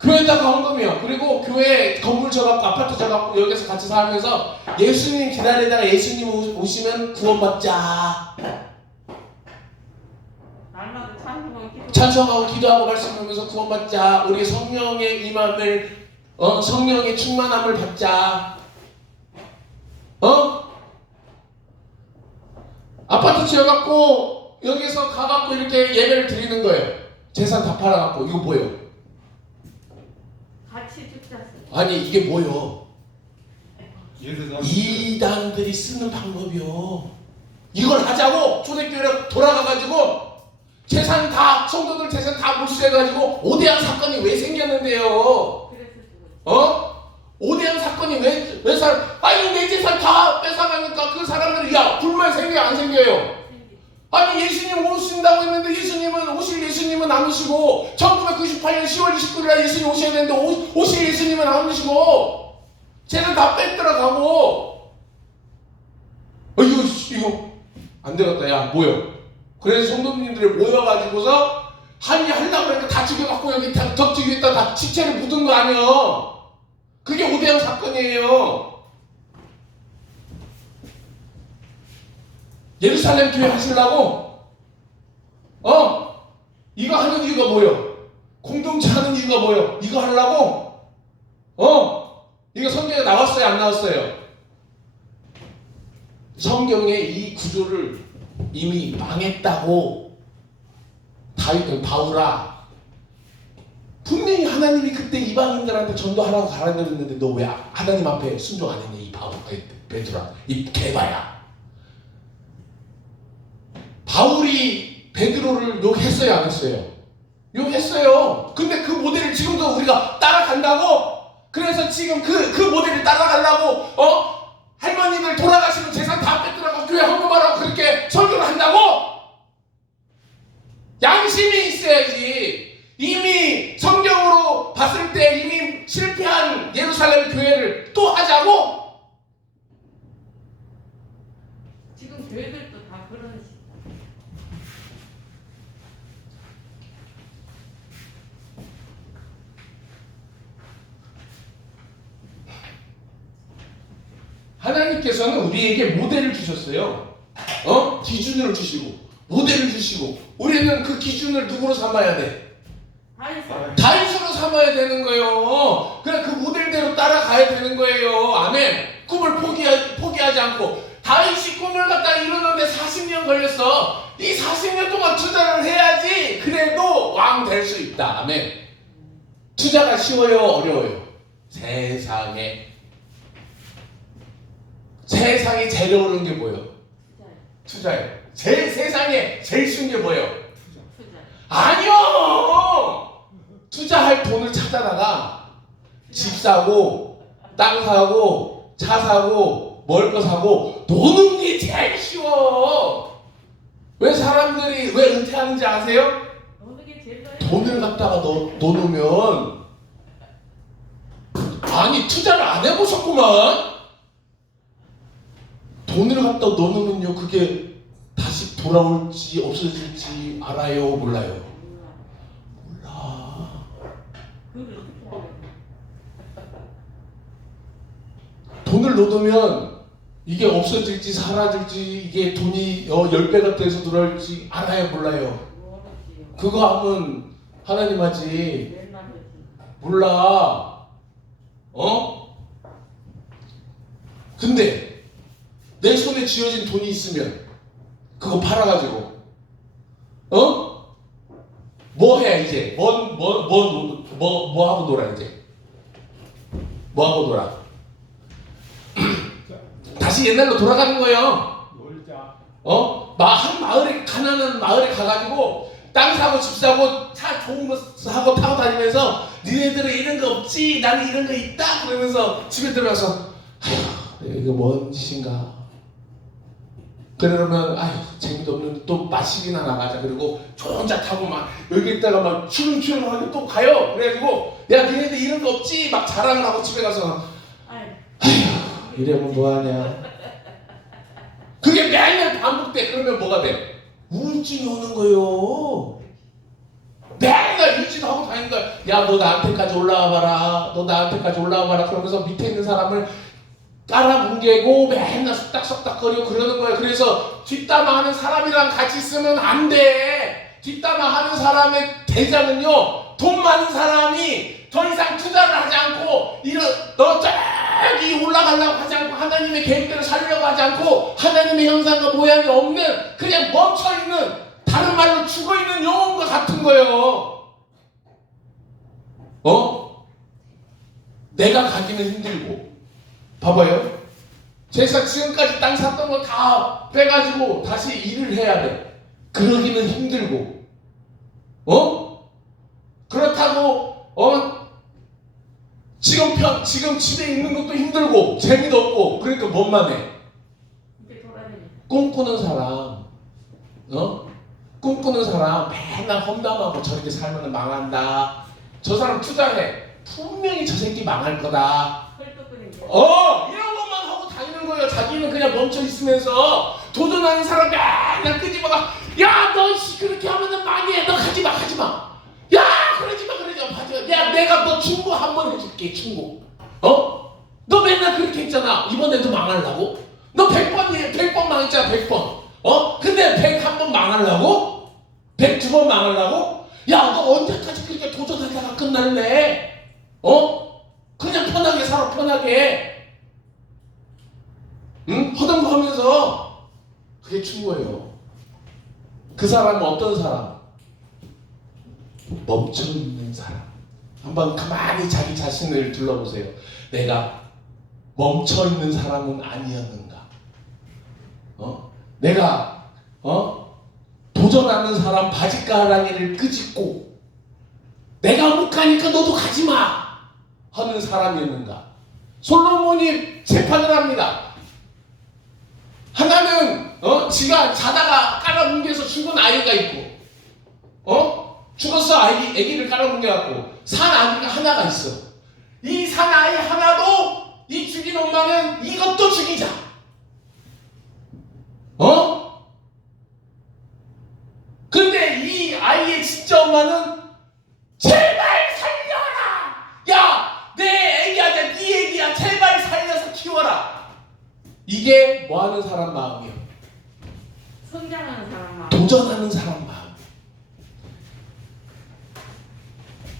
교회에다가 헌금이요. 그리고 교회 건물 져갖고 아파트 져갖고 여기서 같이 살면서 예수님 기다리다가 예수님 오시면 구원받자. 날마다 찬송하고 기도. 찬송하고 기도하고 말씀하면서 구원받자. 우리 성령의 임함을 성령의 충만함을 받자. 아파트 지어갖고 여기서 가갖고 이렇게 예배를 드리는 거예요. 재산 다 팔아갖고. 이거 뭐예요? 같이 죽자세. 아니 이게 뭐예요? 예수님. 이단들이 쓰는 방법이요. 이걸 하자고 초대교회로 돌아가가지고 재산 다 성도들 재산 다 몰수해가지고 오대양 사건이 왜 생겼는데요? 그래서 죽었어. 오대양 사건이 왜 사람 아니 내 재산 다 뺏어가니까 그 사람들이 야 불만 생겨 안 생겨요? 아니 예수님 오신다고 했는데 예수님은 안 오시고 1998년 10월 29일 날 예수님 오셔야 되는데 오실 예수님은 안 오시고 쟤는 다 뺏들어가고 이거 안 되겠다. 야 모여. 그래서 성도님들이 모여가지고서 항의하려고 그러니까 다 죽여갖고 여기 덕지 위에다 다 시체를 묻은 거 아니에요. 그게 오대양 사건이에요. 예루살렘 교회 하시려고? 이거 하는 이유가 뭐예요? 공동체 하는 이유가 뭐예요? 이거 하려고? 이거 성경에 나왔어요? 안 나왔어요? 성경에 이 구조를 이미 망했다고 바울아 분명히 하나님이 그때 이방인들한테 전도하라고 가르쳤는데 너 왜 하나님 앞에 순종 안 했냐 이 베드로야 이 개바야. 바울이 베드로를 욕했어요 안 했어요? 욕했어요. 근데 그 모델을 지금도 우리가 따라간다고? 그래서 지금 그 모델을 따라가려고 할머니들 돌아가시는 재산 다 뺏더라고 교회 헌금하라고 그렇게 설교를 한다고? 양심이 있어야지. 이미 성경으로 봤을 때 이미 실패한 예루살렘 교회를 또 하자고? 지금 교회들도 다 그런 식. 하나님께서는 우리에게 모델을 주셨어요. 기준을 주시고 모델을 주시고 우리는 그 기준을 누구로 삼아야 돼? 다윗으로 삼아야 되는 거예요. 그래 그 모델대로 따라가야 되는 거예요. 아멘. 꿈을 포기하지 않고 다윗이 꿈을 갖다 이루는데 40년 걸렸어. 이 40년 동안 투자를 해야지 그래도 왕 될 수 있다. 아멘. 투자가 쉬워요? 어려워요? 세상에 제일 어려운 게 뭐예요? 투자예요. 세상에 제일 쉬운 게 뭐예요? 투자. 아니요! 투자할 돈을 찾아다가 집 사고 땅 사고 차 사고 먹을 거 사고 노는 게 제일 쉬워. 왜 사람들이 왜 은퇴하는지 아세요? 노는 게 제일 돈을 갖다가 놓으면 아니 투자를 안 해보셨구만. 돈을 갖다 놓으면요 그게 다시 돌아올지 없어질지 알아요 몰라요? 몰라. 그걸 어떻게 하냐. 돈을 놓으면 이게 없어질지 사라질지 이게 돈이 10배가 돼서 들어올지 알아요 몰라요? 모르지요. 그거 하면 하나님 하지. 맨날 하지. 몰라. 근데 내 손에 쥐어진 돈이 있으면 그거 팔아가지고 뭐 해 이제? 뭐 하고 놀아 이제? 뭐 하고 놀아? 다시 옛날로 돌아가는 거예요. 놀자. 한 마을에 가난한 마을에 가가지고 땅 사고 집 사고 차 좋은 거 사고 타고 다니면서 니네들은 이런 거 없지? 나는 이런 거 있다? 그러면서 집에 들어가서 아휴 이거 뭔 짓인가? 그러면 아휴 재미도 없는데 또 마시기나 나가자. 그리고 좋은 차 타고 막 여기 있다가 막 추릉추릉하게 또 가요. 그래가지고 야 니네들 이런 거 없지? 막 자랑을 하고 집에 가서 아이. 아휴 이러면 뭐하냐. 그게 매일 반복돼. 그러면 뭐가 돼? 우울증이 오는 거예요. 맨날 유지하고 다니는 거야. 야, 너 나한테까지 올라와 봐라. 너 나한테까지 올라와 봐라. 그러면서 밑에 있는 사람을 깔아뭉개고 맨날 속닥속닥거리고 그러는 거야. 그래서 뒷담화하는 사람이랑 같이 있으면 안 돼. 뒷담화하는 사람의 대장은요, 돈 많은 사람이 더 이상 투자를 하지 않고 너 저기 올라가려고 하지 않고 하나님의 계획대로 살려고 하지 않고 하나님의 형상과 모양이 없는 그냥 멈춰있는, 다른 말로 죽어있는 영혼과 같은 거예요. 내가 가기는 힘들고, 봐봐요. 제가 지금까지 땅 샀던 거 다 빼가지고 다시 일을 해야 돼. 그러기는 힘들고, 그렇다고 지금 집에 있는 것도 힘들고 재미도 없고, 그러니까 뭔만 해? 이제 돌아다니. 꿈꾸는 사람, 꿈꾸는 사람 맨날 험담하고 저렇게 살면 망한다. 저 사람 투자해. 분명히 저 새끼 망할 거다. 헐떡거리는 게. 이런 것만 하고 다니는 거예요. 자기는 그냥 멈춰 있으면서 도전하는 사람 맨날 끄집어가. 야, 너 그렇게 하면은 망해. 너 하지 마. 야, 그러지 마. 야, 내가 너 충고 한번 해줄게. 충고. 너 맨날 그렇게 했잖아. 이번에도 망하려고? 너 100번 망했잖아. 100번. 근데 101번 망하려고? 102번 망하려고? 야, 너 언제까지 그렇게 도전하다가 끝날래? 그냥 편하게 살아, 편하게. 응? 허둥거리면서. 그게 충고예요. 그 사람은 어떤 사람? 멈춰있는 사람. 한번 가만히 자기 자신을 둘러보세요. 내가 멈춰있는 사람은 아니었는가? 내가 도전하는 사람 바짓가랑이를 끄집고 내가 못 가니까 너도 가지마 하는 사람이었는가? 솔로몬이 재판을 합니다. 하나는 지가 자다가 깔아뭉개서 죽은 아이가 있고, 죽었어. 아기를 깔아뭉개갖고 산 아기가 하나가 있어. 이 산 아이 하나도 이 죽인 엄마는 이것도 죽이자. 근데 이 아이의 진짜 엄마는 제발 살려라. 야, 내 애기야, 네 애기야. 제발 살려서 키워라. 이게 뭐 하는 사람 마음이야? 성장하는 사람 마음. 도전하는 사람 마음.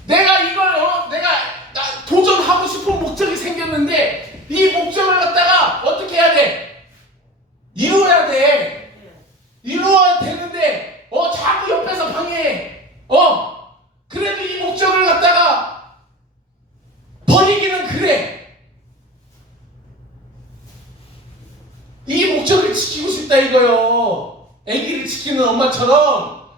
내가 이걸 내가 도전하고 싶은 목적이 생겼는데 이 목적을 갖다가 어떻게 해야 돼? 이루어야 돼. 이루어야 되는데 자꾸 옆에서 방해해. 그래도 이 목적을 갖다가 버리기는 그래. 이 목적을 지키고 싶다 이거요. 아기를 지키는 엄마처럼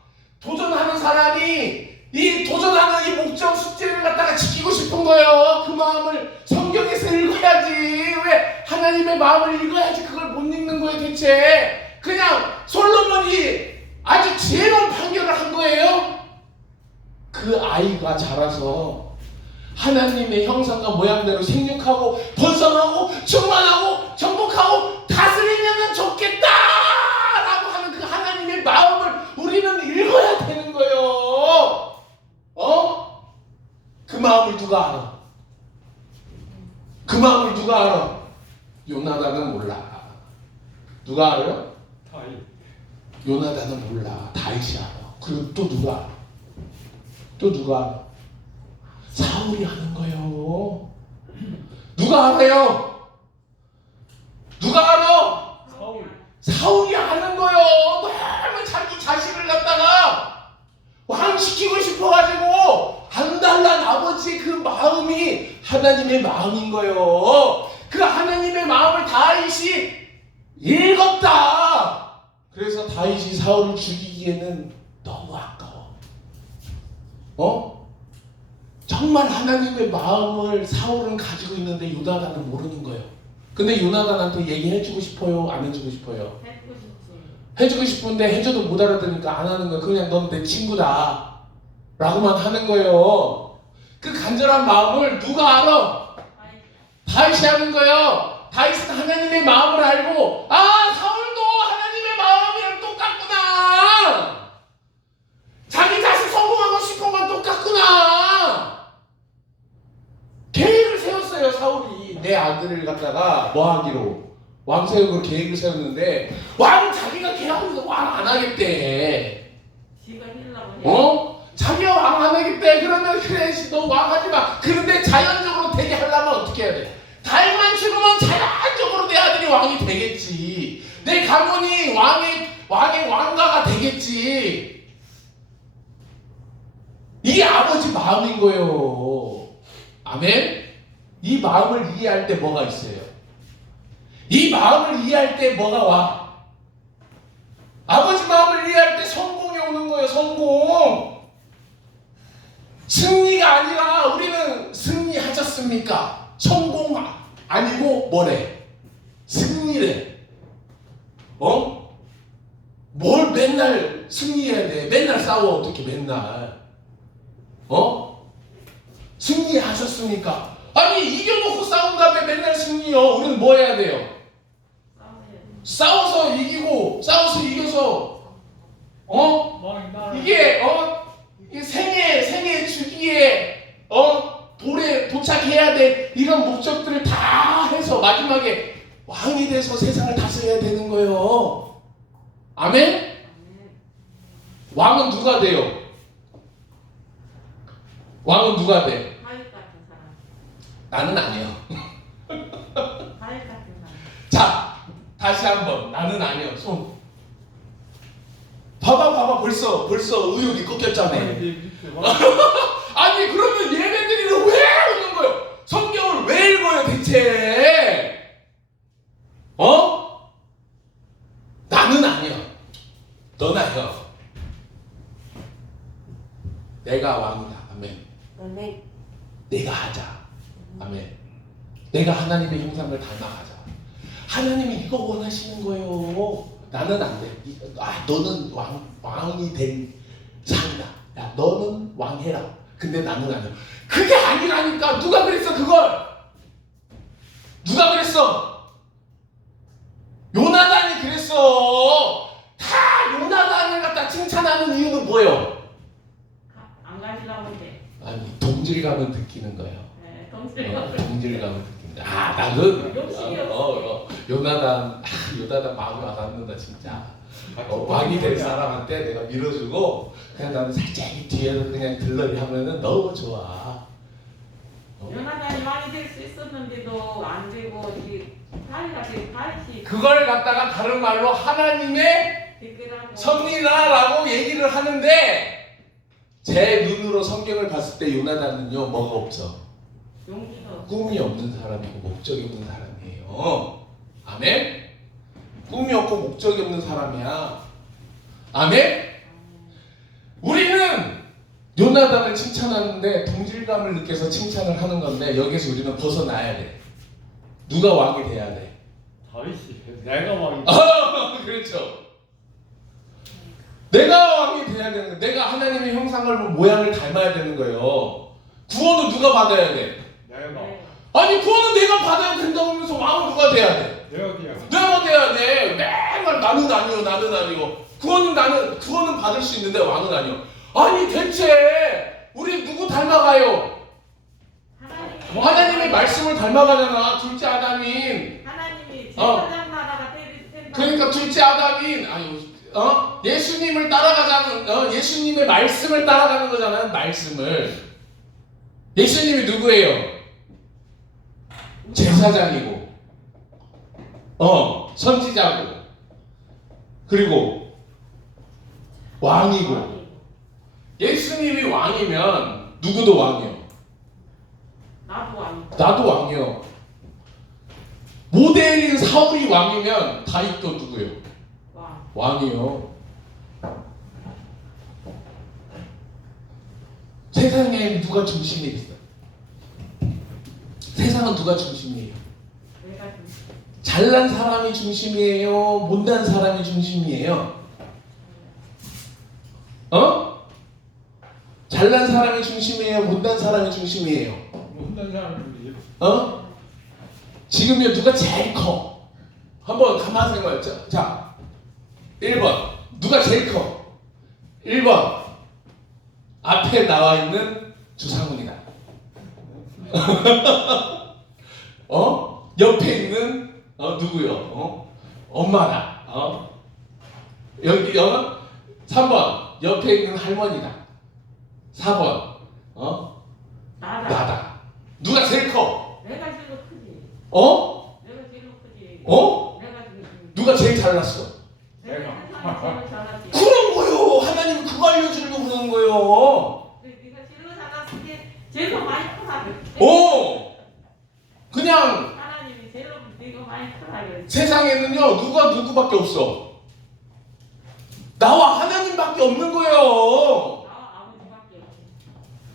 도전하는 사람이 이 도전하는 이 목적 숙제를 갖다가 지키고 싶은 거예요. 그 마음을 성경에서 읽어야지. 왜 하나님의 마음을 읽어야지 그걸 못 읽는 거예요 대체. 그냥 솔로몬이 아주 지혜로운 판결을 한 거예요. 그 아이가 자라서 하나님의 형상과 모양대로 생육하고 번성하고 충만하고 정복하고 다스리면 좋겠다 라고 하는 그 하나님의 마음을 우리는 읽어야 되는 거예요. 그 마음을 누가 알아? 그 마음을 누가 알아? 요나단은 몰라. 누가 알아요? 다이. 요나단은 몰라. 다윗이 알아. 그리고 또 누가 알아? 또 누가 알아? 사울이 아는 거예요. 누가 알아요? 누가 알아? 사울이 아는 거예요. 너무 자기 자식을 갖다가 왕시키고 싶어가지고 안달난 아버지의 그 마음이 하나님의 마음인 거예요. 그 하나님의 마음을 다윗이 읽었다. 그래서 다윗이 사울을 죽이기에는 너무 아까워. 정말 하나님의 마음을 사울은 가지고 있는데 요나단은 모르는 거예요. 근데 요나단한테 얘기해주고 싶어요? 안 해주고 싶어요? 해주고 싶지. 해주고 싶은데 해줘도 못 알아들으니까 안 하는 거예요. 그냥 넌 내 친구다 라고만 하는 거예요. 그 간절한 마음을 누가 알아? 다윗이 하는 거예요. 다윗은 하나님의 마음을 알고 아 사울도 하나님의 마음이랑 똑같구나. 자기 자신 성공하고 싶은 건 똑같구나. 계획을 세웠어요. 사울이 내 아들을 갖다가 뭐 하기로 왕세우고 계획을 세웠는데 왕은 자기가 계획하면서 왕 안 하겠대. 지가 힐라고 해. 자기가 왕 안 하겠대. 그러면 그래 너 왕 하지 마. 그런데 자연적으로 되게 하려면 어떻게 해야 돼? 다윗만 죽으면 자연적으로 내 아들이 왕이 되겠지. 내 가문이 왕의 왕가가 되겠지. 이게 아버지 마음인 거예요. 아멘? 이 마음을 이해할 때 뭐가 있어요? 이 마음을 이해할 때 뭐가 와? 아버지 마음을 이해할 때 성공이 오는 거예요. 성공. 승리가 아니라 우리는 승리하셨습니까? 성공 아니고 뭐래? 승리래. 뭘 맨날 승리해야 돼? 맨날 싸워 어떻게 맨날? 승리하셨습니까? 아니 이겨놓고 싸운 다음에 맨날 승리요. 우리는 뭐 해야 돼요? 싸워서 이기고 싸워서 이겨서 이게 생애 주기에 돌에 도착해야 돼. 이런 목적들을 다 해서 마지막에 왕이 돼서 세상을 다스려야 되는 거예요. 아멘? 왕은 누가 돼요? 왕은 누가 돼? 다윗 같은 사람. 나는 아니에요. 다윗 같은 사람. 자, 다시 한번 나는 아니에요. 손. 봐봐 벌써 의욕이 꺾였잖아. 아니 그러면 얘네들이 왜 오는 거예요? 성경을 왜 읽어요 대체? 나는 아니야. 넌 아니야. 내가 왕이다. 아멘. 아멘. 내가 하자. 아멘. 내가 하나님의 형상을 닮아가자. 하나님이 이거 원하시는 거예요. 나는 안 돼. 너는 왕이 된 상이다. 야, 너는 왕해라. 근데 나는 아니야. 그게 아니라니까. 누가 그랬어 그걸? 누가 그랬어? 요나단이 그랬어. 다 요나단을 갖다 칭찬하는 이유는 뭐예요? 안 가시려고 해. 아니 동질감을 느끼는 거예요. 네, 동생이 동질감을 느낀다. 나는 욕심이 없어. 요나단 마음이 와닿는다 진짜. 왕이 될 사람한테 내가 밀어주고 그냥 나는 살짝 뒤에서 그냥 들러리 하면은 너무 좋아. 요나단이 왕이 될 수 있었는데도 안 되고 다윗이 그걸 갖다가 다른 말로 하나님의 댓글하고 섭리다라고 얘기를 하는데 제 눈으로 성경을 봤을 때 요나단은요 뭐가 없어. 용기도 꿈이 없는 사람이고 목적이 없는 사람이에요. 아멘? 꿈이 없고 목적이 없는 사람이야. 아멘? 우리는 요나단을 칭찬하는데 동질감을 느껴서 칭찬을 하는 건데 여기서 우리는 벗어나야 돼. 누가 왕이 돼야 돼? 다윗이 내가 왕이. 그렇죠. 내가 왕이 돼야 되는 거예요. 내가 하나님의 형상을 모양을 닮아야 되는 거예요. 구원은 누가 받아야 돼? 내가. 아니 구원은 내가 받아야 된다고 하면서 왕은 누가 돼야 돼? 내가 그냥. 내가 돼야 돼. 맨날 나는 아니요. 구원은 받을 수 있는데 왕은 아니요. 아니 대체 우리 누구 닮아가요? 하나님의 말씀을 닮아가잖아. 둘째 아담인. 하나님이 제사장 나라가 된다. 그러니까 둘째 아담인 예수님을 따라가자는 예수님의 말씀을 따라가는 거잖아요. 말씀을. 예수님이 누구예요? 제사장이고 선지자고 그리고 왕이고. 예수님이 왕이면 누구도 왕이요. 나도 왕이요. 모델인 사울이 왕이면 다윗도 누구요? 왕이요. 세상에 누가 중심에 있어? 세상은 누가 중심이에요? 잘난 사람이 중심이에요? 못난 사람이 중심이에요? 잘난 사람이 중심이에요? 못난 사람이 중심이에요? 못난 사람들이. 지금요 누가 제일 커? 한번 가만히 생각해보자. 자, 1번 누가 제일 커? 1번 앞에 나와 있는 주상훈이다. 옆에 있는 누구요? 엄마다. 여기 3번 옆에 있는 할머니다. 4번 나다. 누가 제일 커? 내가 제일 크지. 내가 제일 크지. 내가 제일 크지. 누가 제일 잘났어? 내가 세상에 제일 잘났지. 그런 거요. 하나님 그거 알려주려고 그러는 거요. 네가 제일 잘났으니 제일 많이 크다 그랬지. 그냥 하나님이 제일 네가 많이 크다 그랬지. 세상에는요 누가 누구밖에 없어. 나와 하나님밖에 없는 거예요. 나와 아버지밖에 없지.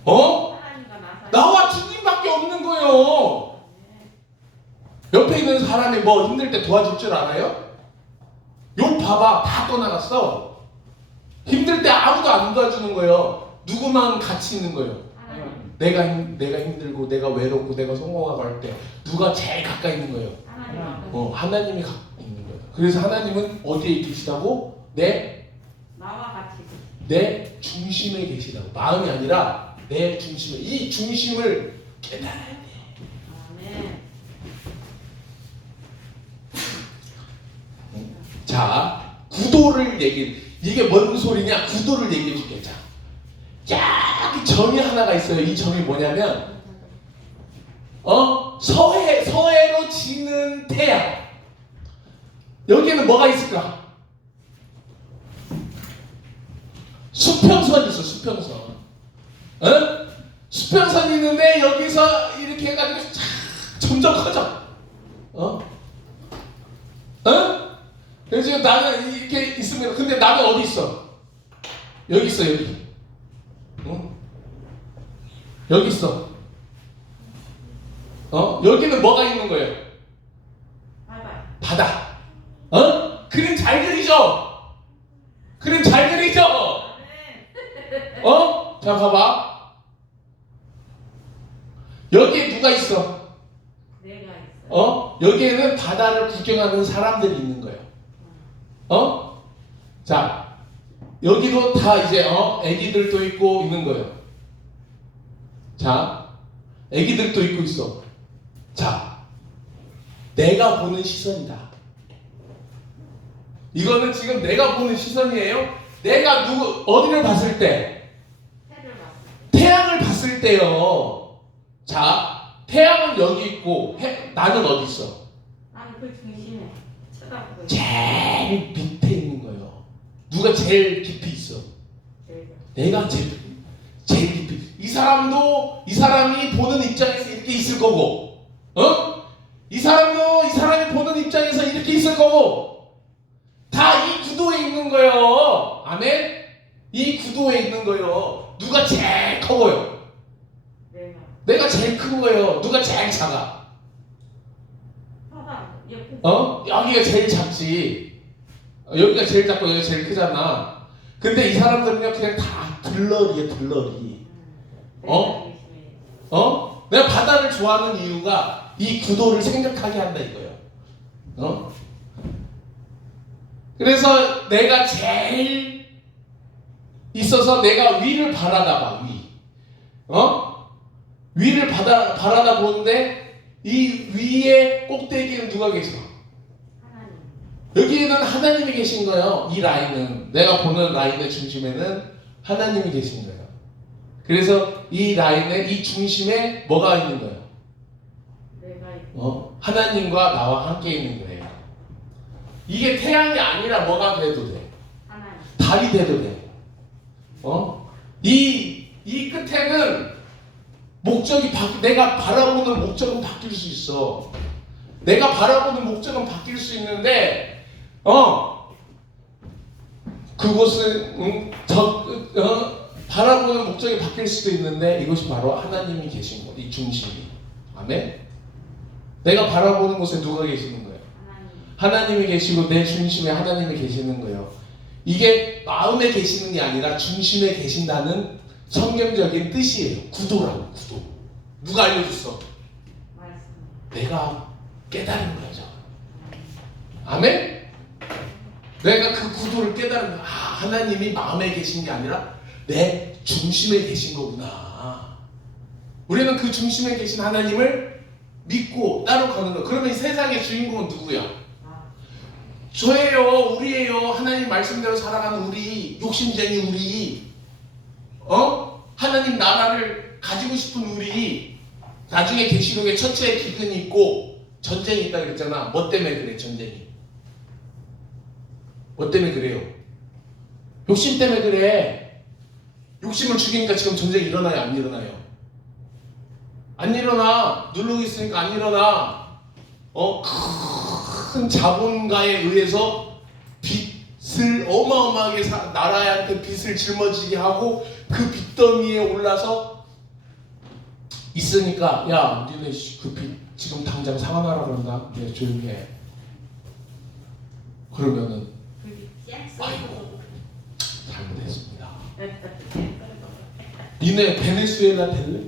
하나님과 나사. 나와 주님밖에 없는 거예요. 옆에 있는 사람이 뭐 힘들 때 도와줄 줄 알아요? 요 봐봐 다 떠나갔어. 힘들 때 아무도 안 도와주는 거예요. 누구만 같이 있는 거예요. 하나님. 내가 힘들고 내가 외롭고 내가 성공하고 할 때 누가 제일 가까이 있는 거예요? 하나님 아버지. 하나님이 가까이 있는 거예요. 그래서 하나님은 어디에 계시다고? 나와 같이. 내 중심에 계시다고. 마음이 아니라 내 중심에. 이 중심을 깨달아야 돼. 아멘. 자, 구도를 이게 뭔 소리냐? 구도를 얘기해 줄게. 자, 이 점이 하나가 있어요. 이 점이 뭐냐면 서해로 지는 태양. 여기에는 뭐가 있을까? 수평선이 있어. 수평선. 수평선이 있는데 여기서 이렇게 해가지고 점점 커져. 그래서 지금 나는 이렇게 있으면, 근데 나는 어디 있어? 여기 있어. 여기. 여기 있어. 여기는 뭐가 있는 거예요? 바다. 그림 잘 그리죠? 그림 잘 그리죠? 자, 봐봐. 여기에 누가 있어? 내가 있어. 여기에는 바다를 구경하는 사람들이 있는 거예요. 자, 여기도 다 이제 애기들도 있고 있는 거예요. 자, 애기들도 있고 있어. 자, 내가 보는 시선이다. 이거는 지금 내가 보는 시선이에요. 내가 어디를 봤을 때? 해를 봤어. 태양을 봤을 때요. 자, 태양은 여기 있고 나는 어디 있어? 나는 그 중심에 쳐다보고 있어. 제일 밑에 있는 거예요. 누가 제일 깊이 있어? 내가 제일 깊이. 이 사람이 보는 입장에서 이렇게 있을 거고, 이 사람이 보는 입장에서 이렇게 있을 거고, 다 이 구도에 있는 거예요. 아멘? 이 구도에 있는 거예요. 누가 제일 커 보여? 내가 제일 큰 거예요. 누가 제일 작아? 바다 옆에. 여기가 제일 작지. 여기가 제일 작고 여기가 제일 크잖아. 근데 이 사람들은요 그냥 다 들러리에 들러리. 내가 바다를 좋아하는 이유가 이 구도를 생각하게 한다 이거예요. 그래서 내가 제일 있어서 내가 위를 바라다 봐. 위를 바라다 보는데 이 위에 꼭대기는 누가 계셔? 하나님. 여기에는 하나님이 계신 거예요. 이 라인은, 내가 보는 라인의 중심에는 하나님이 계신 거예요. 그래서 이 라인의 이 중심에 뭐가 있는 거예요? 내가 있고. 하나님과 나와 함께 있는 거예요. 이게 태양이 아니라 뭐가 돼도 돼. 하나님. 달이 돼도 돼. 이 끝에는 목적이 내가 바라보는 목적은 바뀔 수 있어. 내가 바라보는 목적은 바뀔 수 있는데, 그곳은 바라보는 목적이 바뀔 수도 있는데 이것이 바로 하나님이 계신 것, 이 중심이. 아멘. 내가 바라보는 곳에 누가 계시는 거예요? 하나님이 계시고 내 중심에 하나님이 계시는 거예요. 이게 마음에 계시는 게 아니라 중심에 계신다는 성경적인 뜻이에요. 구도라고, 구도. 누가 알려줬어? 말씀. 내가 깨달은 거죠. 아멘? 내가 그 구도를 깨달은 거야. 하나님이 마음에 계신 게 아니라 내 중심에 계신 거구나. 우리는 그 중심에 계신 하나님을 믿고 따라가는 거야. 그러면 이 세상의 주인공은 누구야? 저예요, 우리예요. 하나님 말씀대로 살아가는 우리, 욕심쟁이 우리, 하나님 나라를 가지고 싶은 우리. 나중에 계시록에 첫째 기근이 있고 전쟁이 있다 그랬잖아. 뭐 때문에 그래, 전쟁이? 뭐 때문에 그래요? 욕심 때문에 그래. 욕심을 죽이니까 지금 전쟁이 일어나요, 안 일어나요? 안 일어나. 누르고 있으니까 안 일어나. 큰 자본가에 의해서 빚을 어마어마하게 나라한테 빚을 짊어지게 하고 그 빚더미에 올라서 있으니까, 야, 니네 그 빚 지금 당장 상환하라 그런다. 네, 조용히 해. 그러면은 아이고 잘못했습니다. 니네 베네수엘라 될래?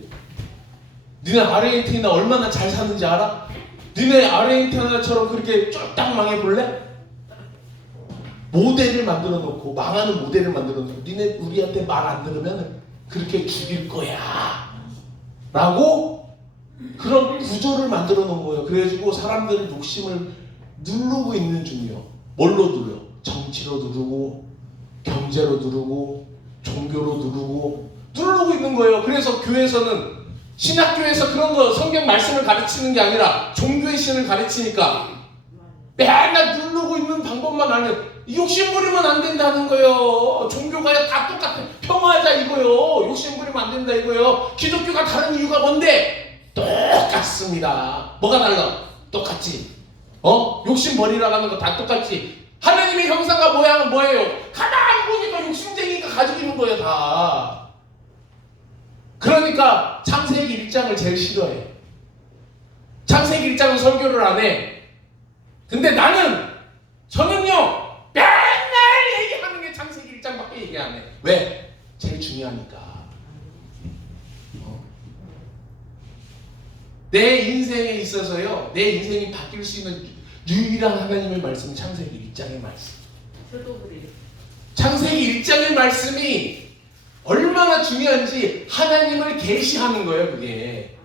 니네 아르헨티나 얼마나 잘 사는지 알아? 니네 아르헨티나처럼 그렇게 쫄딱 망해볼래? 모델을 만들어 놓고, 망하는 모델을 만들어 놓고, 니네 우리한테 말 안 들으면 그렇게 죽일 거야 라고 그런 구조를 만들어 놓은 거예요. 그래가지고 사람들은 욕심을 누르고 있는 중이에요. 뭘로 눌러? 정치로 누르고, 경제로 누르고, 종교로 누르고 있는 거예요. 그래서 교회에서는, 신학교에서 그런 거 성경 말씀을 가르치는 게 아니라 종교의 신을 가르치니까 맨날 누르고 있는 방법만 알면 욕심 부리면 안 된다는 거예요. 종교가 다 똑같아. 평화하자 이거요. 욕심 부리면 안 된다 이거요. 기독교가 다른 이유가 뭔데? 똑같습니다. 뭐가 달라? 똑같지. 욕심 버리라고 하는 거 다 똑같지. 하나님의 형상과 모양은 뭐예요? 가만 보니까 욕심쟁이가 가지고 있는 거예요, 다. 그러니까 창세기 1장을 제일 싫어해. 창세기 1장은 설교를 안 해. 근데 저는요 맨날 얘기하는 게 창세기 1장밖에 얘기 안 해. 왜? 제일 중요하니까. 내 인생에 있어서요, 내 인생이 바뀔 수 있는 유일한 하나님의 말씀은 창세기 1장의 말씀. 저도 그래요. 창세기 1장의 말씀이 얼마나 중요한지 하나님을 계시하는 거예요, 그게.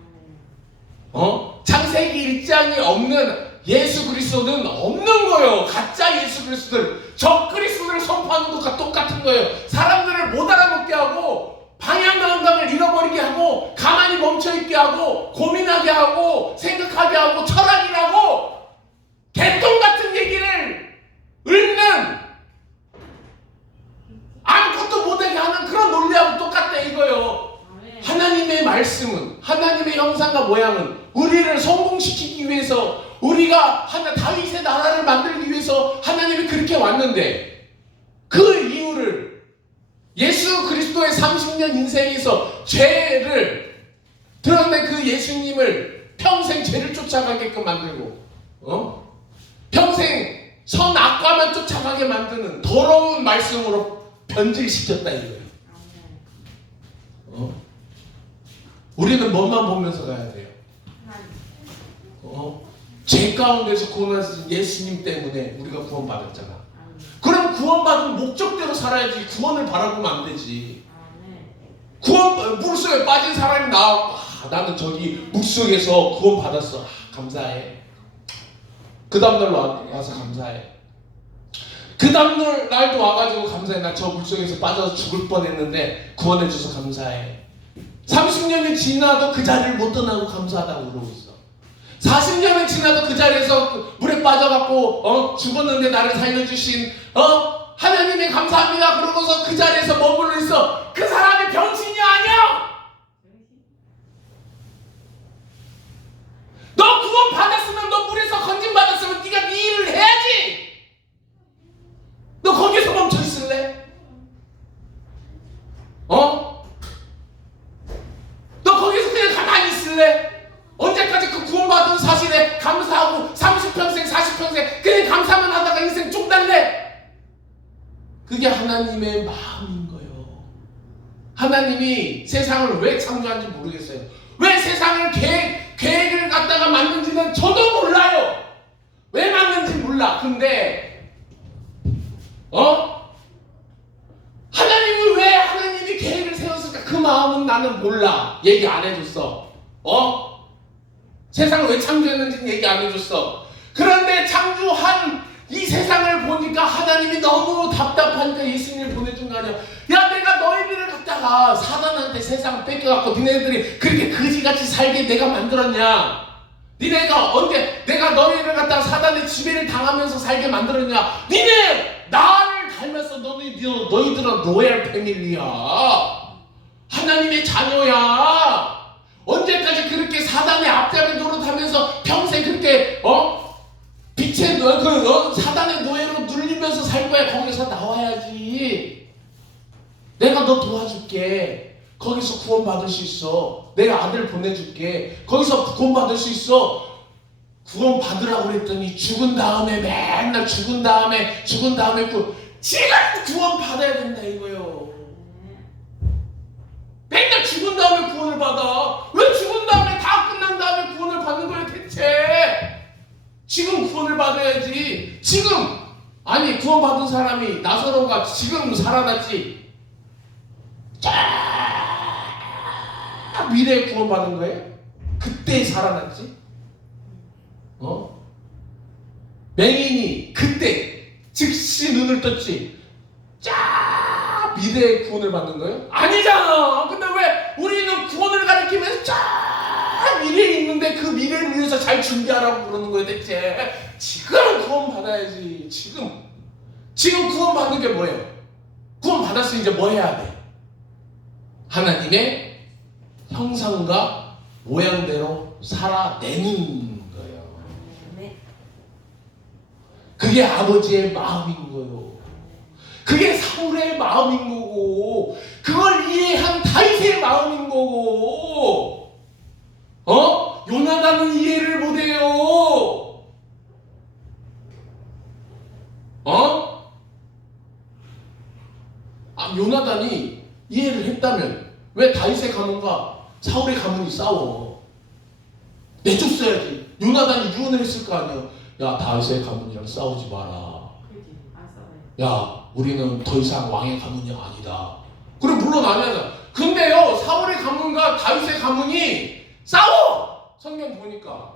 창세기 1장이 없는 예수 그리스도는 없는 거예요. 가짜 예수 그리스도들, 적 그리스도를 선포하는 것과 똑같은 거예요. 사람들을 못 알아먹게 하고, 방향감을 잃어버리게 하고, 가만히 멈춰있게 하고, 고민하게 하고, 생각하게 하고, 철학이라고 개똥 같은 얘기를 읊는, 아무것도 못하게 하는 그런 논리하고 똑같다 이거예요. 하나님의 말씀은, 하나님의 형상과 모양은 우리를 성공시키기 위해서, 우리가 다윗의 나라를 만들기 위해서 하나님이 그렇게 왔는데, 그 이유를 예수 그리스도의 30년 인생에서 죄를 드러낸 그 예수님을 평생 죄를 쫓아가게끔 만들고, 평생 선악과만 쫓아가게 만드는 더러운 말씀으로 변질시켰다 이거예요. 우리는 뭐만 보면서 가야 돼요? 죄 가운데서 구원하신 예수님 때문에 우리가 구원받았잖아. 그럼 구원받은 목적대로 살아야지. 구원을 바라보면 안 되지. 물속에 빠진 사람이 나왔고, 나는 저기 물속에서 구원받았어. 감사해. 그 다음날 와서 감사해. 그 다음날 날도 와가지고 감사해. 나 저 물속에서 빠져서 죽을 뻔했는데 구원해줘서 감사해. 30년이 지나도 그 자리를 못 떠나고 감사하다고 그러고 있어. 40년이 지나도 그 자리에서 물에 빠져갖고 죽었는데 나를 살려주신 하나님이 감사합니다 그러고서 그 자리에서 머물러 있어. 그 사람이 병신이 아니야. 너 구원 받았으면, 너 물에서 건진 받았으면 네가 네 일을 해야지. 너 거기서 멈춰 있을래? 너 거기서 그냥 가만히 있을래? 언제까지 그 구원받은 사실에 감사하고 30평생 40평생 그냥 감사만 하다가 인생 죽달래? 그게 하나님의 마음인 거예요. 하나님이 세상을 왜 창조한지 모르겠어요. 왜 세상을 계획을 갖다가 만든지는 저도 몰라요. 왜 만든지 몰라. 근데 하나님이 왜 하나님이 계획을 세웠을까? 그 마음은 나는 몰라. 얘기 안 해줬어. 세상을 왜 창조했는지는 얘기 안 해줬어. 그런데 창조한 이 세상을 보니까 하나님이 너무 답답하니까 예수님을 보내준 거 아니야. 야, 내가 너희들을 갖다가 사단한테 세상을 뺏겨갖고 니네들이 그렇게 거지같이 살게 내가 만들었냐? 니네가 언제 내가 너희를 갖다가 사단의 지배를 당하면서 살게 만들었냐? 니네 나를 닮아서 너희들은 로얄 패밀리야. 하나님의 자녀야. 언제까지 그렇게 사단의 앞잡이 노릇하면서 평생 그렇게 빛의 사단의 노예로 눌리면서 살 거야. 거기서 나와야지. 내가 너 도와줄게. 거기서 구원받을 수 있어. 내가 아들 보내줄게. 거기서 구원받을 수 있어. 구원받으라고 그랬더니 죽은 다음에 맨날 죽은 다음에 지금 구원받아야 된다 이거요. 맨날 죽은 다음에 구원을 받아. 왜 죽은 다음에 다 끝난 다음에 구원을 받는 거예요 대체? 지금 구원을 받아야지. 지금 아니 구원받은 사람이 나사로가 지금 살아났지. 미래에 구원받은 거예요? 그때 살아났지? 맹인이 그때 즉시 눈을 떴지? 미래에 구원을 받는 거예요? 아니잖아. 근데 왜 우리는 구원을 가리키면서 미래에 있는데 그 미래를 위해서 잘 준비하라고 그러는 거예요 대체? 지금 구원 받아야지. 지금 구원 받는 게 뭐예요? 구원 받았으니 이제 뭐 해야 돼? 하나님의 형상과 모양대로 살아내는 거예요. 그게 아버지의 마음인 거예요. 그게 사울의 마음인 거고, 그걸 이해한 다윗의 마음인 거고, 요나단은 이해를 못해요. 요나단이 이해를 했다면 왜 다윗의 가문과 사울의 가문이 싸워? 내쫓아야지. 요나단이 유언을 했을 거 아니야. 야, 다윗의 가문이랑 싸우지 마라. 야, 우리는 더 이상 왕의 가문이 아니다. 그럼 물러나면. 근데요, 사울의 가문과 다윗의 가문이 싸워. 성경 보니까.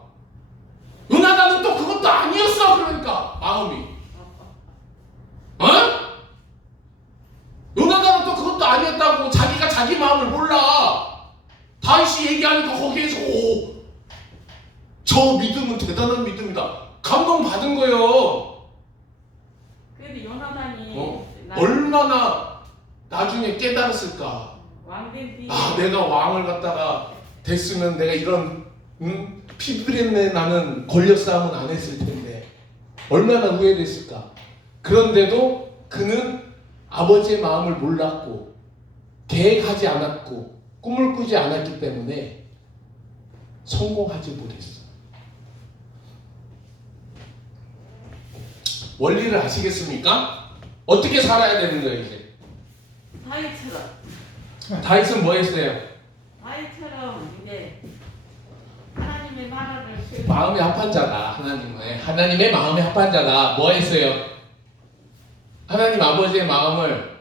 요나단은 또 그것도 아니었어. 그러니까 마음이. 요나단은 또 그것도 아니었다고. 자기가 자기 마음을 몰라. 다윗이 얘기하니까 거기에서 저 믿음은 대단한 믿음이다. 감동받은 거예요. 그래도 요나단이 얼마나 나중에 깨달았을까. 왕된 뒤에 내가 왕을 갖다가 됐으면 내가 이런 피부린내 나는 권력 싸움은 안 했을 텐데 얼마나 후회됐을까. 그런데도 그는 아버지의 마음을 몰랐고 계획하지 않았고 꿈을 꾸지 않았기 때문에 성공하지 못했어. 원리를 아시겠습니까? 어떻게 살아야 되는 거예요 이제? 다윗처럼. 다윗은 뭐 했어요? 다윗처럼 이제 하나님의 나라를 마음이 합한 자다. 하나님의 마음에 합한 자다. 뭐 했어요? 하나님 아버지의 마음을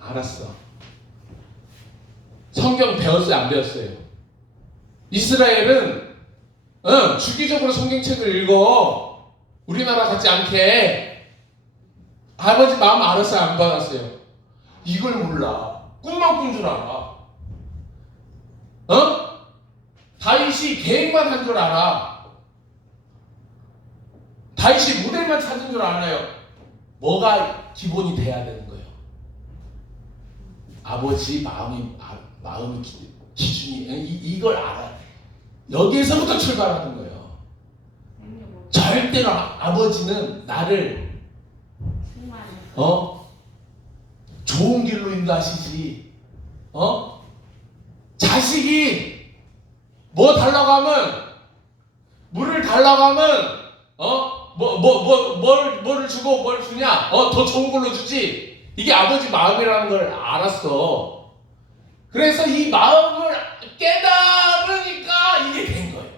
알았어. 성경 배웠어요? 안 배웠어요? 이스라엘은 주기적으로 성경책을 읽어. 우리나라 같지 않게. 아버지 마음 알았어요? 안 받았어요? 이걸 몰라. 꿈만 꾼 줄 알아. 다윗이 계획만 한 줄 알아. 다윗이 모델만 찾은 줄 알아요. 뭐가 기본이 돼야 되는 거예요? 아버지 마음이 기준이 이걸 알아야 돼. 여기에서부터 출발하는 거예요. 절대로 아버지는 나를 좋은 길로 인도하시지. 자식이 뭐 달라고 하면 물을 달라고 하면 뭐를 주고 뭘 주냐? 더 좋은 걸로 주지. 이게 아버지 마음이라는 걸 알았어. 그래서 이 마음을 깨달으니까 이게 된 거예요.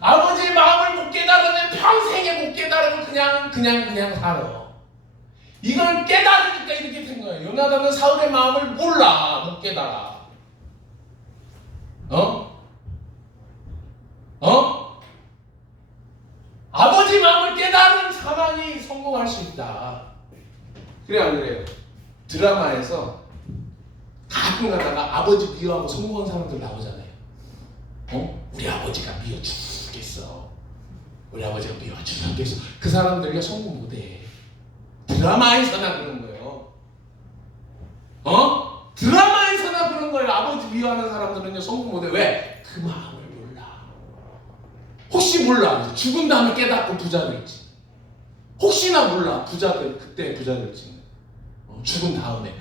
아버지의 마음을 못 깨달으면 평생에 못 깨달으면 그냥 살아. 이걸 깨달으니까 이렇게 된 거예요. 요나단은 사울의 마음을 몰라. 못 깨달아. 아버지 마음을 깨달은 사람이 성공할 수 있다. 그래 안 그래요? 드라마에서 가끔 가다가 아버지 미워하고 성공한 사람들 나오잖아요. 우리 아버지가 미워 죽겠어. 우리 아버지가 미워 죽겠어. 그 사람들이 성공 못해. 드라마에서나 그런 거예요. 드라마에서나 그런 거예요. 아버지 미워하는 사람들은요 성공 못해. 왜? 그 마음을 몰라. 혹시 몰라. 죽은 다음에 깨닫고 부자 될지. 혹시나 몰라. 부자들 그때 부자 될지. 죽은 다음에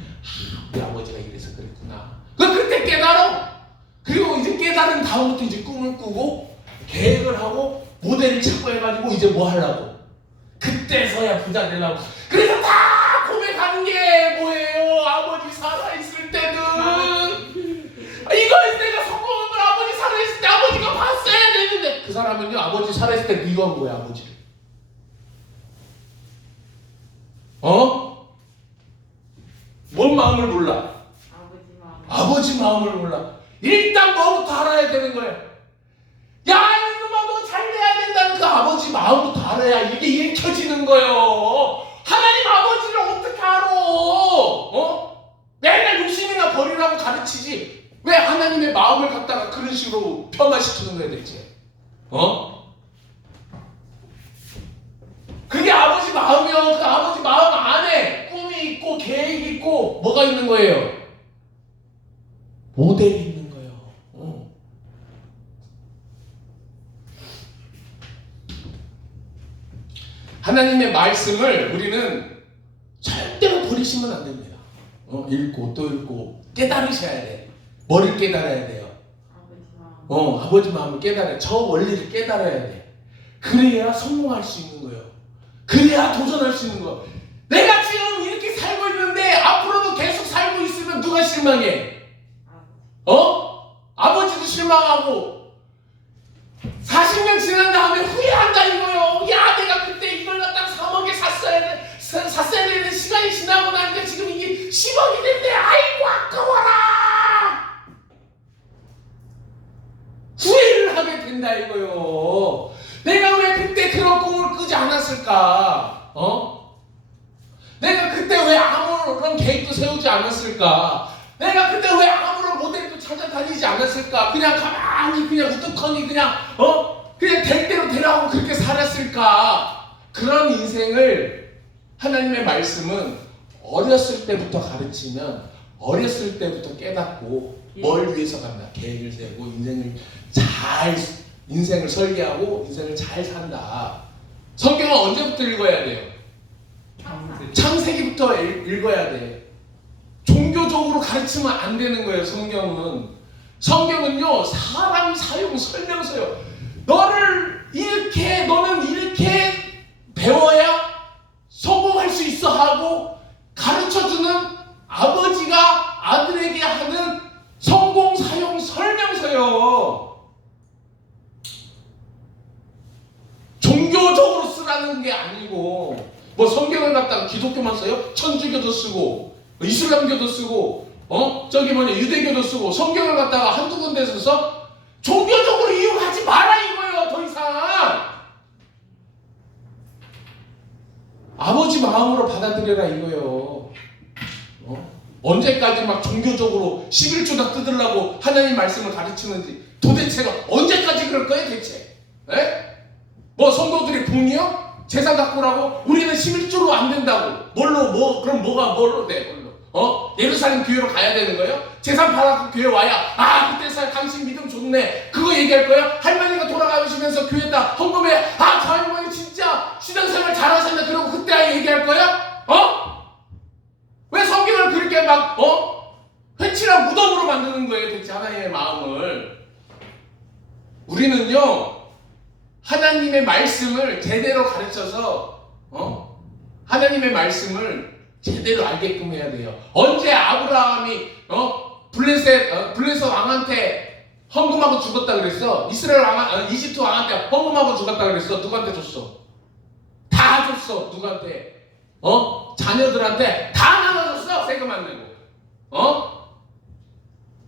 우리 아버지가 이래서 그랬구나. 그때 깨달아. 그리고 이제 깨달은 다음부터 이제 꿈을 꾸고 계획을 하고 모델을 찾고 해가지고 이제 뭐 하려고. 그때서야 부자 되려고. 그래서 다 고백하는 게 뭐예요? 아버지 살아있을 때는 이걸 내가 성공한 걸 아버지 살아있을 때 아버지가 봤어야 되는데 그 사람은요 아버지 살아있을 때 미워한 거야 아버지를. 뭔 마음을 몰라? 아버지 마음을 몰라. 일단 뭐부터 알아야 되는 거야. 야 이놈아 너 잘 돼야 된다는 그 아버지 마음부터 알아야 이게 읽혀지는 거예요. 하나님 아버지를 어떻게 알아? 맨날 욕심이나 버리라고 가르치지 왜 하나님의 마음을 갖다가 그런 식으로 폄하시키는 거야 대체? 그게 아버지 마음이요. 그 아버지 마음 안에 꿈이 있고 계획이 있고 뭐가 있는 거예요? 모델이 있는 거예요. 하나님의 말씀을 우리는 절대로 버리시면 안 됩니다. 읽고 또 읽고 깨달으셔야 돼. 뭐를 깨달아야 돼요? 아버지 마음을 깨달아야 돼. 저 원리를 깨달아야 돼. 그래야 성공할 수 있는 거예요. 그래야 도전할 수 있는 거예요. 내가 지금 이렇게 살고 있는데 앞으로도 계속 살고 있으면 누가 실망해? 아버지도 실망하고 40년 지난 다음에 후회한다 이거요. 야 내가 그때 이걸 갖다가 3억에 샀어야 되는 시간이 지나고 나니까 지금 이게 10억이 됐네. 아이고 아까워라. 후회를 하게 된다 이거요. 내가 왜 그때 그런 꿈을 꾸지 않았을까? 내가 그때 왜 아무런 계획도 세우지 않았을까? 내가 그때 왜 아무런 모델도 찾아다니지 않았을까? 그냥 가만히 그냥 우뚝하니 그냥 될 대로 되라고 그렇게 살았을까? 그런 인생을 하나님의 말씀은 어렸을 때부터 가르치면 어렸을 때부터 깨닫고 뭘 위해서 간다. 계획을 세우고 인생을 설계하고 인생을 잘 산다. 성경은 언제부터 읽어야 돼요? 창세기부터 읽어야 돼. 종교적으로 가르치면 안 되는 거예요. 성경은요 사람 사용 설명서요. 너는 이렇게 배워야 성공할 수 있어 하고 가르쳐주는 아버지가 아들에게 하는 성공 사용 설명서요. 종교적으로 쓰라는 게 아니고 뭐 성경을 갖다가 기독교만 써요? 천주교도 쓰고 이슬람교도 쓰고 유대교도 쓰고 성경을 갖다가 한두 군데서 써? 종교적으로 이용하지 마라 이거예요. 더 이상 아버지 마음으로 받아들여라 이거예요. 언제까지 막 종교적으로 11조나 뜯으려고 하나님 말씀을 가르치는지 도대체가 언제까지 그럴 거예요 대체? 뭐 성도들이 돈이요? 재산 갖고 오라고? 우리는 11조로 안 된다고. 그럼 뭘로 돼? 예루살렘 교회로 가야 되는 거예요? 재산 팔아서 교회 와야 그때 당신 믿음 좋네 그거 얘기할 거예요? 할머니가 돌아가시면서 교회에다 헌금해 저 할머니 진짜 신앙생활 잘하셨네 그러고 그때 얘기할 거예요? 왜 성경을 그렇게 막 회칠한 무덤으로 만드는 거예요 대체 하나님의 마음을? 우리는요 하나님의 말씀을 제대로 가르쳐서 하나님의 말씀을 제대로 알게끔 해야 돼요. 언제 아브라함이 블레셋 왕한테 헌금하고 죽었다 그랬어. 이스라엘 왕, 이집트 왕한테 헌금하고 죽었다 그랬어. 누구한테 줬어? 다 줬어. 누구한테? 자녀들한테 다 나눠줬어. 세금 안 내고.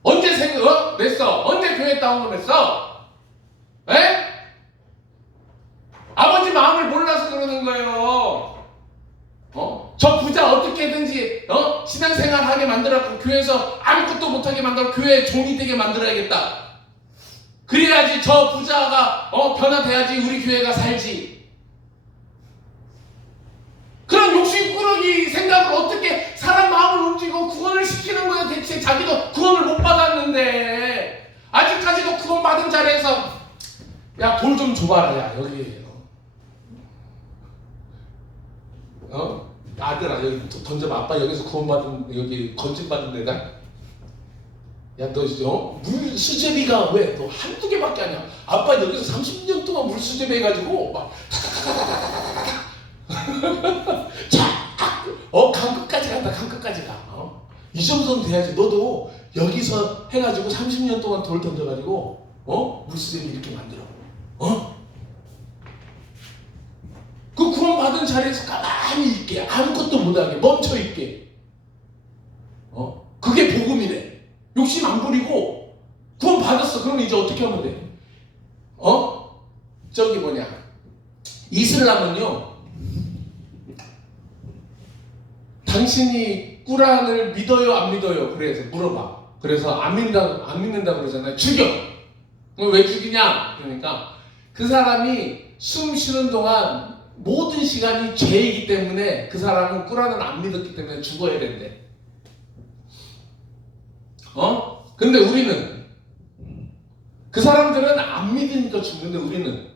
언제 세금 냈어? 언제 교회 헌금했어? 에? 아버지 마음을 몰라서 그러는 거예요. 저 부자 어떻게든지 신앙생활 하게 만들었고 교회에서 아무것도 못하게 만들어 교회 종이 되게 만들어야겠다. 그래야지 저 부자가 변화돼야지 우리 교회가 살지. 그런 욕심꾸러기 생각을 어떻게 사람 마음을 움직이고 구원을 시키는 거야. 대체 자기도 구원을 못 받았는데 아직까지도 구원 받은 자리에서 야 돌 좀 줘봐라. 야 여기 아들아 여기 던져봐. 아빠 여기서 구원받은 여기 건진받은 데다. 야 너 물 수제비가 왜 너 한두 개밖에 아니야. 아빠 여기서 30년 동안 물 수제비 해가지고 막 자, 강 끝까지 간다. 강 끝까지 가. 이 정도는 돼야지. 너도 여기서 해가지고 30년 동안 돌 던져가지고 물 수제비 이렇게 만들어. 그 구원받은 자리에서 가만히 있게 아무것도 못하게 멈춰있게 그게 복음이래. 욕심 안 부리고 구원받았어. 그럼 이제 어떻게 하면 돼? 저기 뭐냐 이슬람은요 당신이 꾸란을 믿어요 안 믿어요? 그래서 물어봐. 그래서 안 믿는다 그러잖아요. 죽여. 그럼 왜 죽이냐? 그러니까 그 사람이 숨 쉬는 동안 모든 시간이 죄이기 때문에 그 사람은 꾸란을 안 믿었기 때문에 죽어야 된대. 근데 우리는 그 사람들은 안 믿으니까 죽는데 우리는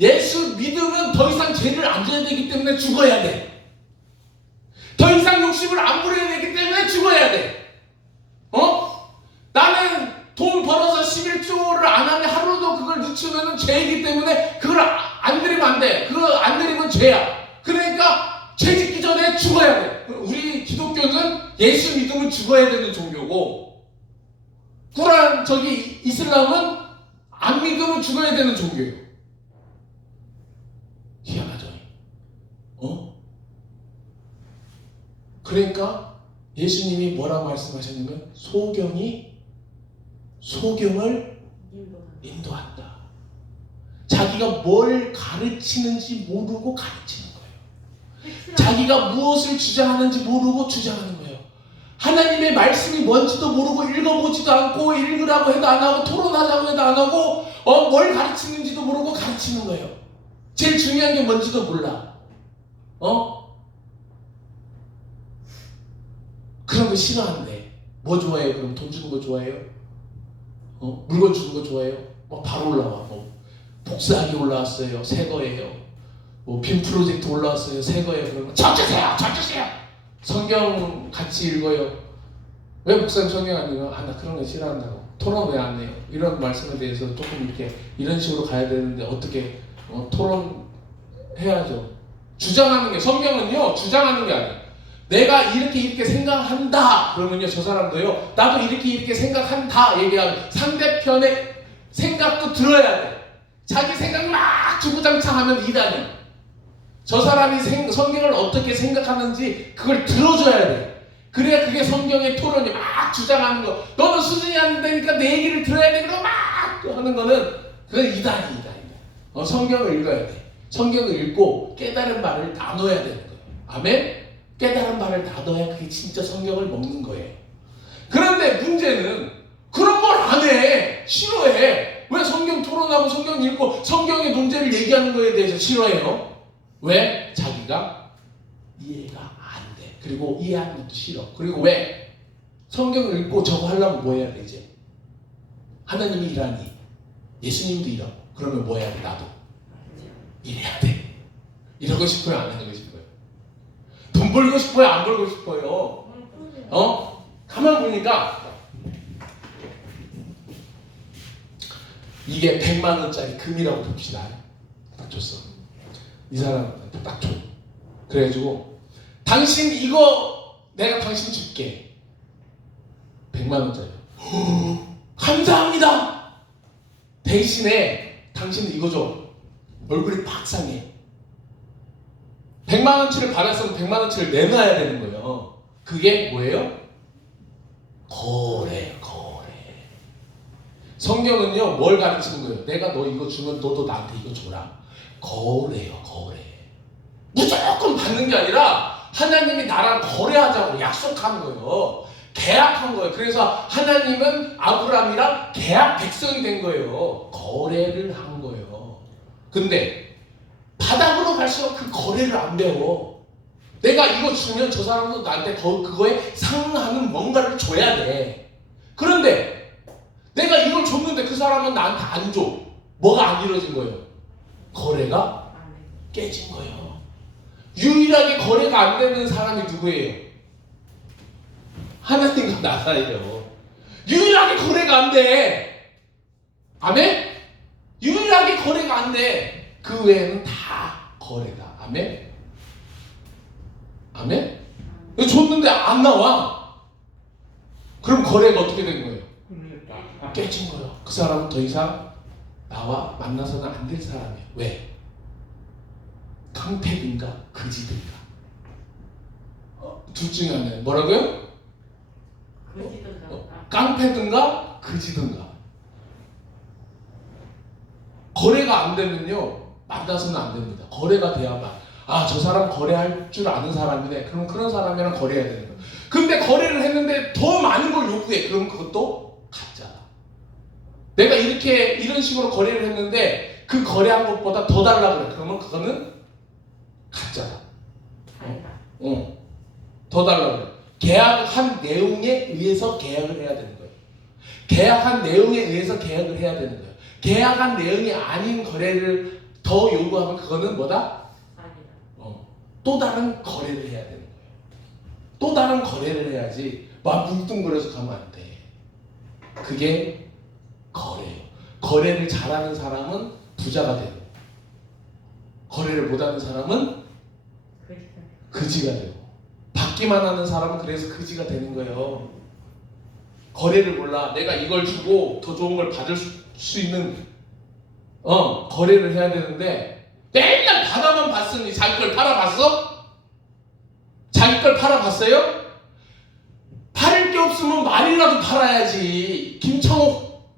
예수 믿으면 더 이상 죄를 안 져야 되기 때문에 죽어야 돼. 더 이상 욕심을 안 부려야 되기 때문에 죽어야 돼. 나는 돈 벌어서 11조를 안 하면 하루도 그걸 늦추면 죄이기 때문에 그걸 안 드리면 안 돼. 그거 안 드리면 죄야. 그러니까 죄 짓기 전에 죽어야 돼. 우리 기독교는 예수 믿으면 죽어야 되는 종교고 꾸란 이슬람은 안 믿으면 죽어야 되는 종교예요. 희한하죠? 그러니까 예수님이 뭐라고 말씀하셨냐면 소경을 인도한다. 자기가 뭘 가르치는지 모르고 가르치는 거예요. 자기가 무엇을 주장하는지 모르고 주장하는 거예요. 하나님의 말씀이 뭔지도 모르고 읽어보지도 않고 읽으라고 해도 안 하고 토론하자고 해도 안 하고 뭘 가르치는지도 모르고 가르치는 거예요. 제일 중요한 게 뭔지도 몰라. 그런 거 싫어한대. 뭐 좋아해요? 그럼 돈 주는 거 좋아해요? 물건 주는 거 좋아해요? 바로 올라와. 복사하기 올라왔어요. 새 거예요. 빔 프로젝트 올라왔어요. 새 거예요. 그러면 저 주세요. 성경 같이 읽어요. 왜 목사님 성경 안 읽어? 나 그런 거 싫어한다고. 토론 왜 안 해요? 이런 말씀에 대해서 조금 이렇게 이런 식으로 가야 되는데 어떻게 토론해야죠. 주장하는 게 성경은요 주장하는 게 아니에요. 내가 이렇게 생각한다 그러면요 저 사람도요 나도 이렇게 생각한다 얘기하면 상대편의 생각도 들어야 돼. 자기 생각 막 주구장창 하면 이단이야. 저 사람이 성경을 어떻게 생각하는지 그걸 들어줘야 돼. 그래야 그게 성경의 토론이 막 주장하는 거. 너는 수준이 안 되니까 내 얘기를 들어야 돼. 그러고 막 하는 거는 그건 이단이다. 성경을 읽어야 돼. 성경을 읽고 깨달은 말을 나눠야 되는 거예요. 아멘? 깨달은 말을 나눠야 그게 진짜 성경을 먹는 거예요. 그런데 문제는 그런 걸 안 해. 싫어해. 왜 성경 토론하고 성경 읽고 성경의 문제를 얘기하는 거에 대해서 싫어해요? 왜? 자기가 이해가 안 돼. 그리고 이해하는 것도 싫어. 그리고 왜? 성경을 읽고 저거 하려면 뭐 해야 돼 이제? 하나님이 일하니 예수님도 일하고 그러면 뭐 해야 돼? 나도 일해야 돼. 이러고 싶어요? 안 하고 싶어요? 돈 벌고 싶어요? 안 벌고 싶어요? 가만 보니까 이게 100만 원짜리 금이라고 봅시다. 딱 줬어. 이 사람한테 딱 줘. 그래가지고 당신 이거 내가 당신 줄게. 100만 원짜리. 감사합니다. 대신에 당신은 이거죠. 얼굴이 팍 상해. 100만 원치를 받았으면 100만 원치를 내놔야 되는 거예요. 그게 뭐예요? 거래예요. 거래. 성경은요 뭘 가르치는 거예요? 내가 너 이거 주면 너도 나한테 이거 줘라. 거래요. 거래. 무조건 받는 게 아니라 하나님이 나랑 거래하자고 약속한 거예요. 계약한 거예요. 그래서 하나님은 아브라함이랑 계약 백성이 된 거예요. 거래를 한 거예요. 근데 바닥으로 갈수록 그 거래를 안 배워. 내가 이거 주면 저 사람도 나한테 그거에 상응하는 뭔가를 줘야 돼. 그런데 내가 이걸 줬는데 그 사람은 나한테 안 줘. 뭐가 안 이루어진 거예요? 거래가 깨진 거예요. 유일하게 거래가 안 되는 사람이 누구예요? 하나님과 나사예요. 유일하게 거래가 안 돼. 아멘? 유일하게 거래가 안 돼. 그 외에는 다 거래다. 아멘? 아멘? 줬는데 안 나와. 그럼 거래가 어떻게 된 거예요? 깨진 거예요. 그 사람은 더 이상 나와 만나서는 안 될 사람이에요. 왜? 깡패든가 그지든가. 둘 중에 하나예요. 뭐라고요? 깡패든가 그지든가. 거래가 안 되면요 만나서는 안 됩니다. 거래가 돼야만 저 사람 거래할 줄 아는 사람이네. 그럼 그런 사람이랑 거래해야 되는 거예요. 근데 거래를 했는데 더 많은 걸 요구해. 그럼 그것도 가짜다. 내가 이런 식으로 거래를 했는데 그 거래한 것보다 더 달라 그래. 그러면 그거는 가짜다. 더 달라 그래. 계약한 내용에 의해서 계약을 해야 되는 거예요. 계약한 내용에 의해서 계약을 해야 되는 거예요. 계약한 내용이 아닌 거래를 더 요구하면 그거는 뭐다? 또 다른 거래를 해야 되는 거예요. 또 다른 거래를 해야지 막 뭉뚱그려서 가면 안 돼. 그게 거래예요. 거래를 잘하는 사람은 부자가 되고 거래를 못하는 사람은 그지가 되고 받기만 하는 사람은 그래서 그지가 되는 거예요. 거래를 몰라. 내가 이걸 주고 더 좋은 걸 받을 수 있는 거래를 해야 되는데 맨날 받아만 봤으니 자기 걸 팔아봤어? 자기 걸 팔아봤어요? 팔을 게 없으면 말이라도 팔아야지. 김창옥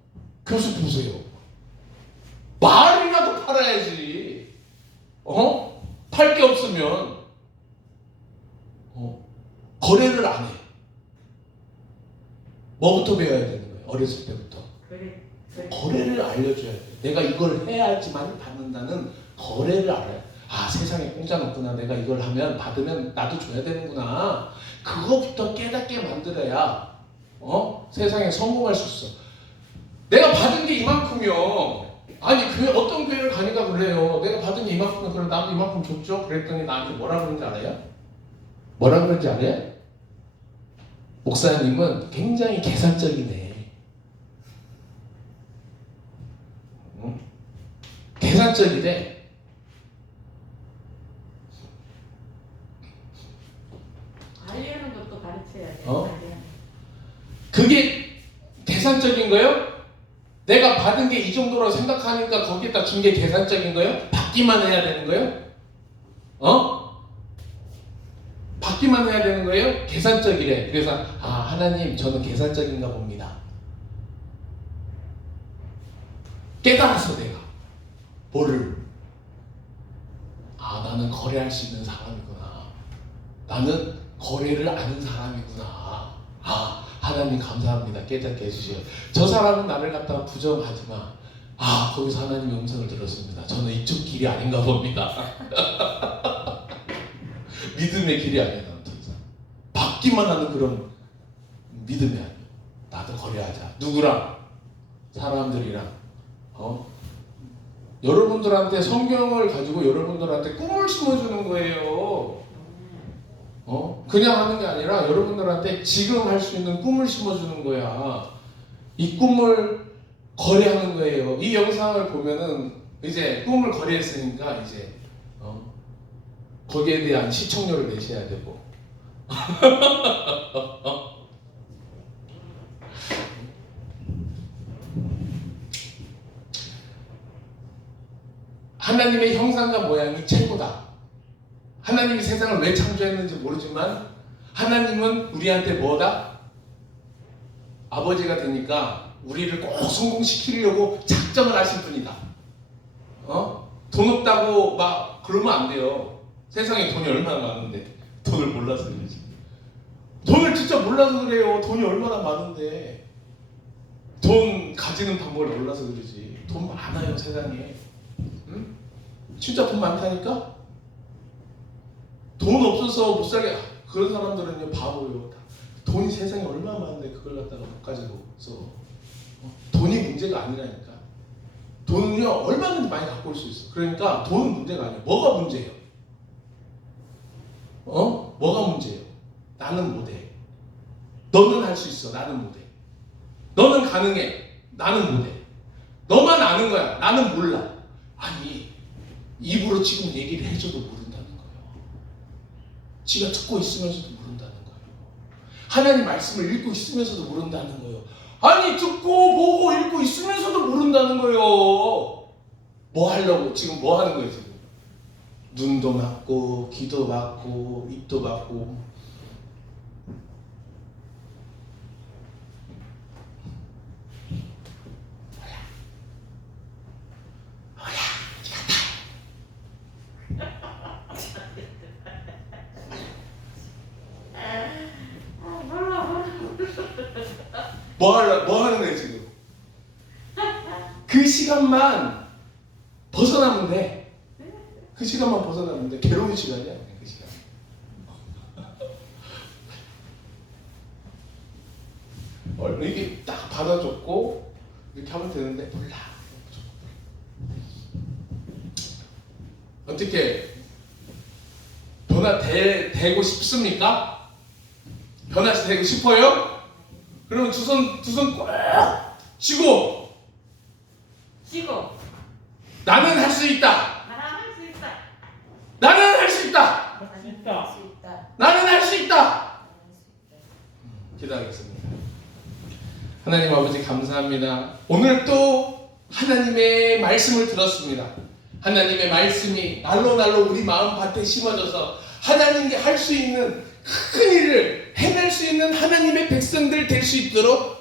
교수 보세요. 말이라도 팔아야지. 팔 게 없으면 거래를 안 해. 뭐부터 배워야 되는 거예요? 어렸을 때부터. 거래를 알려줘야 돼. 내가 이걸 해야지만 받는다는 거래를 알아요. 세상에 공짜는 없구나. 내가 이걸 하면 받으면 나도 줘야 되는구나. 그거부터 깨닫게 만들어야 세상에 성공할 수 있어. 내가 받은 게 이만큼이요. 어떤 교회를 가니까 그래요. 내가 받은 게 이만큼, 그래 나도 이만큼 줬죠. 그랬더니 나한테 뭐라 그러는지 알아요? 뭐라 그러는지 알아요? 목사님은 굉장히 계산적이네. 계산적이래. 알려는 것도 가르쳐야 돼. 그게 계산적인 거예요? 내가 받은 게 이 정도로 생각하니까 거기에다 준 게 계산적인 거예요? 받기만 해야 되는 거예요? 받기만 해야 되는 거예요? 계산적이래. 그래서 하나님 저는 계산적인가 봅니다. 깨달았어 내가. 뭐를? 나는 거래할 수 있는 사람이구나. 나는 거래를 아는 사람이구나. 하나님 감사합니다. 깨닫게 해주시오. 저 사람은 나를 갖다가 부정하지 마. 거기서 하나님의 음성을 들었습니다. 저는 이쪽 길이 아닌가 봅니다. 믿음의 길이 아니야. 나는 더 이상 받기만 하는 그런 믿음이 아니야. 나도 거래하자. 누구랑? 사람들이랑. 여러분들한테 성경을 가지고 여러분들한테 꿈을 심어주는 거예요. 그냥 하는 게 아니라 여러분들한테 지금 할 수 있는 꿈을 심어주는 거야. 이 꿈을 거래하는 거예요. 이 영상을 보면은 이제 꿈을 거래했으니까 이제 거기에 대한 시청료를 내셔야 되고 하나님의 형상과 모양이 최고다. 하나님이 세상을 왜 창조했는지 모르지만 하나님은 우리한테 뭐다? 아버지가 되니까 우리를 꼭 성공시키려고 작정을 하신 분이다. 돈 없다고 막 그러면 안 돼요. 세상에 돈이 얼마나 많은데 돈을 몰라서 그러지. 돈을 진짜 몰라서 그래요. 돈이 얼마나 많은데 돈 가지는 방법을 몰라서 그러지. 돈 많아요 세상에. 응? 진짜 돈 많다니까? 돈 없어서 못 살게. 그런 사람들은요 바보요. 돈이 세상에 얼마나 많은데 그걸 갖다가 못 가지고 써. 돈이 문제가 아니라니까. 돈은요 얼마든지 많이 갖고 올 수 있어. 그러니까 돈은 문제가 아니야. 뭐가 문제예요? 뭐가 문제예요? 나는 못해. 너는 할 수 있어. 나는 못해. 너는 가능해. 나는 못해. 너만 아는 거야. 나는 몰라. 아니 입으로 지금 얘기를 해줘도 모른다는 거예요. 지가 듣고 있으면서도 모른다는 거예요. 하나님 말씀을 읽고 있으면서도 모른다는 거예요. 아니 듣고 보고 읽고 있으면서도 모른다는 거예요. 뭐 하려고 지금 뭐 하는 거예요 지금? 눈도 막고 귀도 막고 입도 막고. 뭐 하는 거예요 지금? 그 시간만 벗어나면 돼. 그 시간만 벗어나면 돼. 괴로운 시간이야 그 시간. 이게 딱 받아줬고 이렇게 하면 되는데 몰라. 어떻게 변화되고 싶습니까? 변화되고 싶어요? 그러면 두 손 꼭 쥐고 나는 할 수 있다. 나는 할 수 있다. 나는 할 수 있다. 기도하겠습니다. 하나님 아버지 감사합니다. 오늘 또 하나님의 말씀을 들었습니다. 하나님의 말씀이 날로 우리 마음밭에 심어져서 하나님께 할 수 있는 큰 일을 해낼 수 있는 하나님의 백성들 될 수 있도록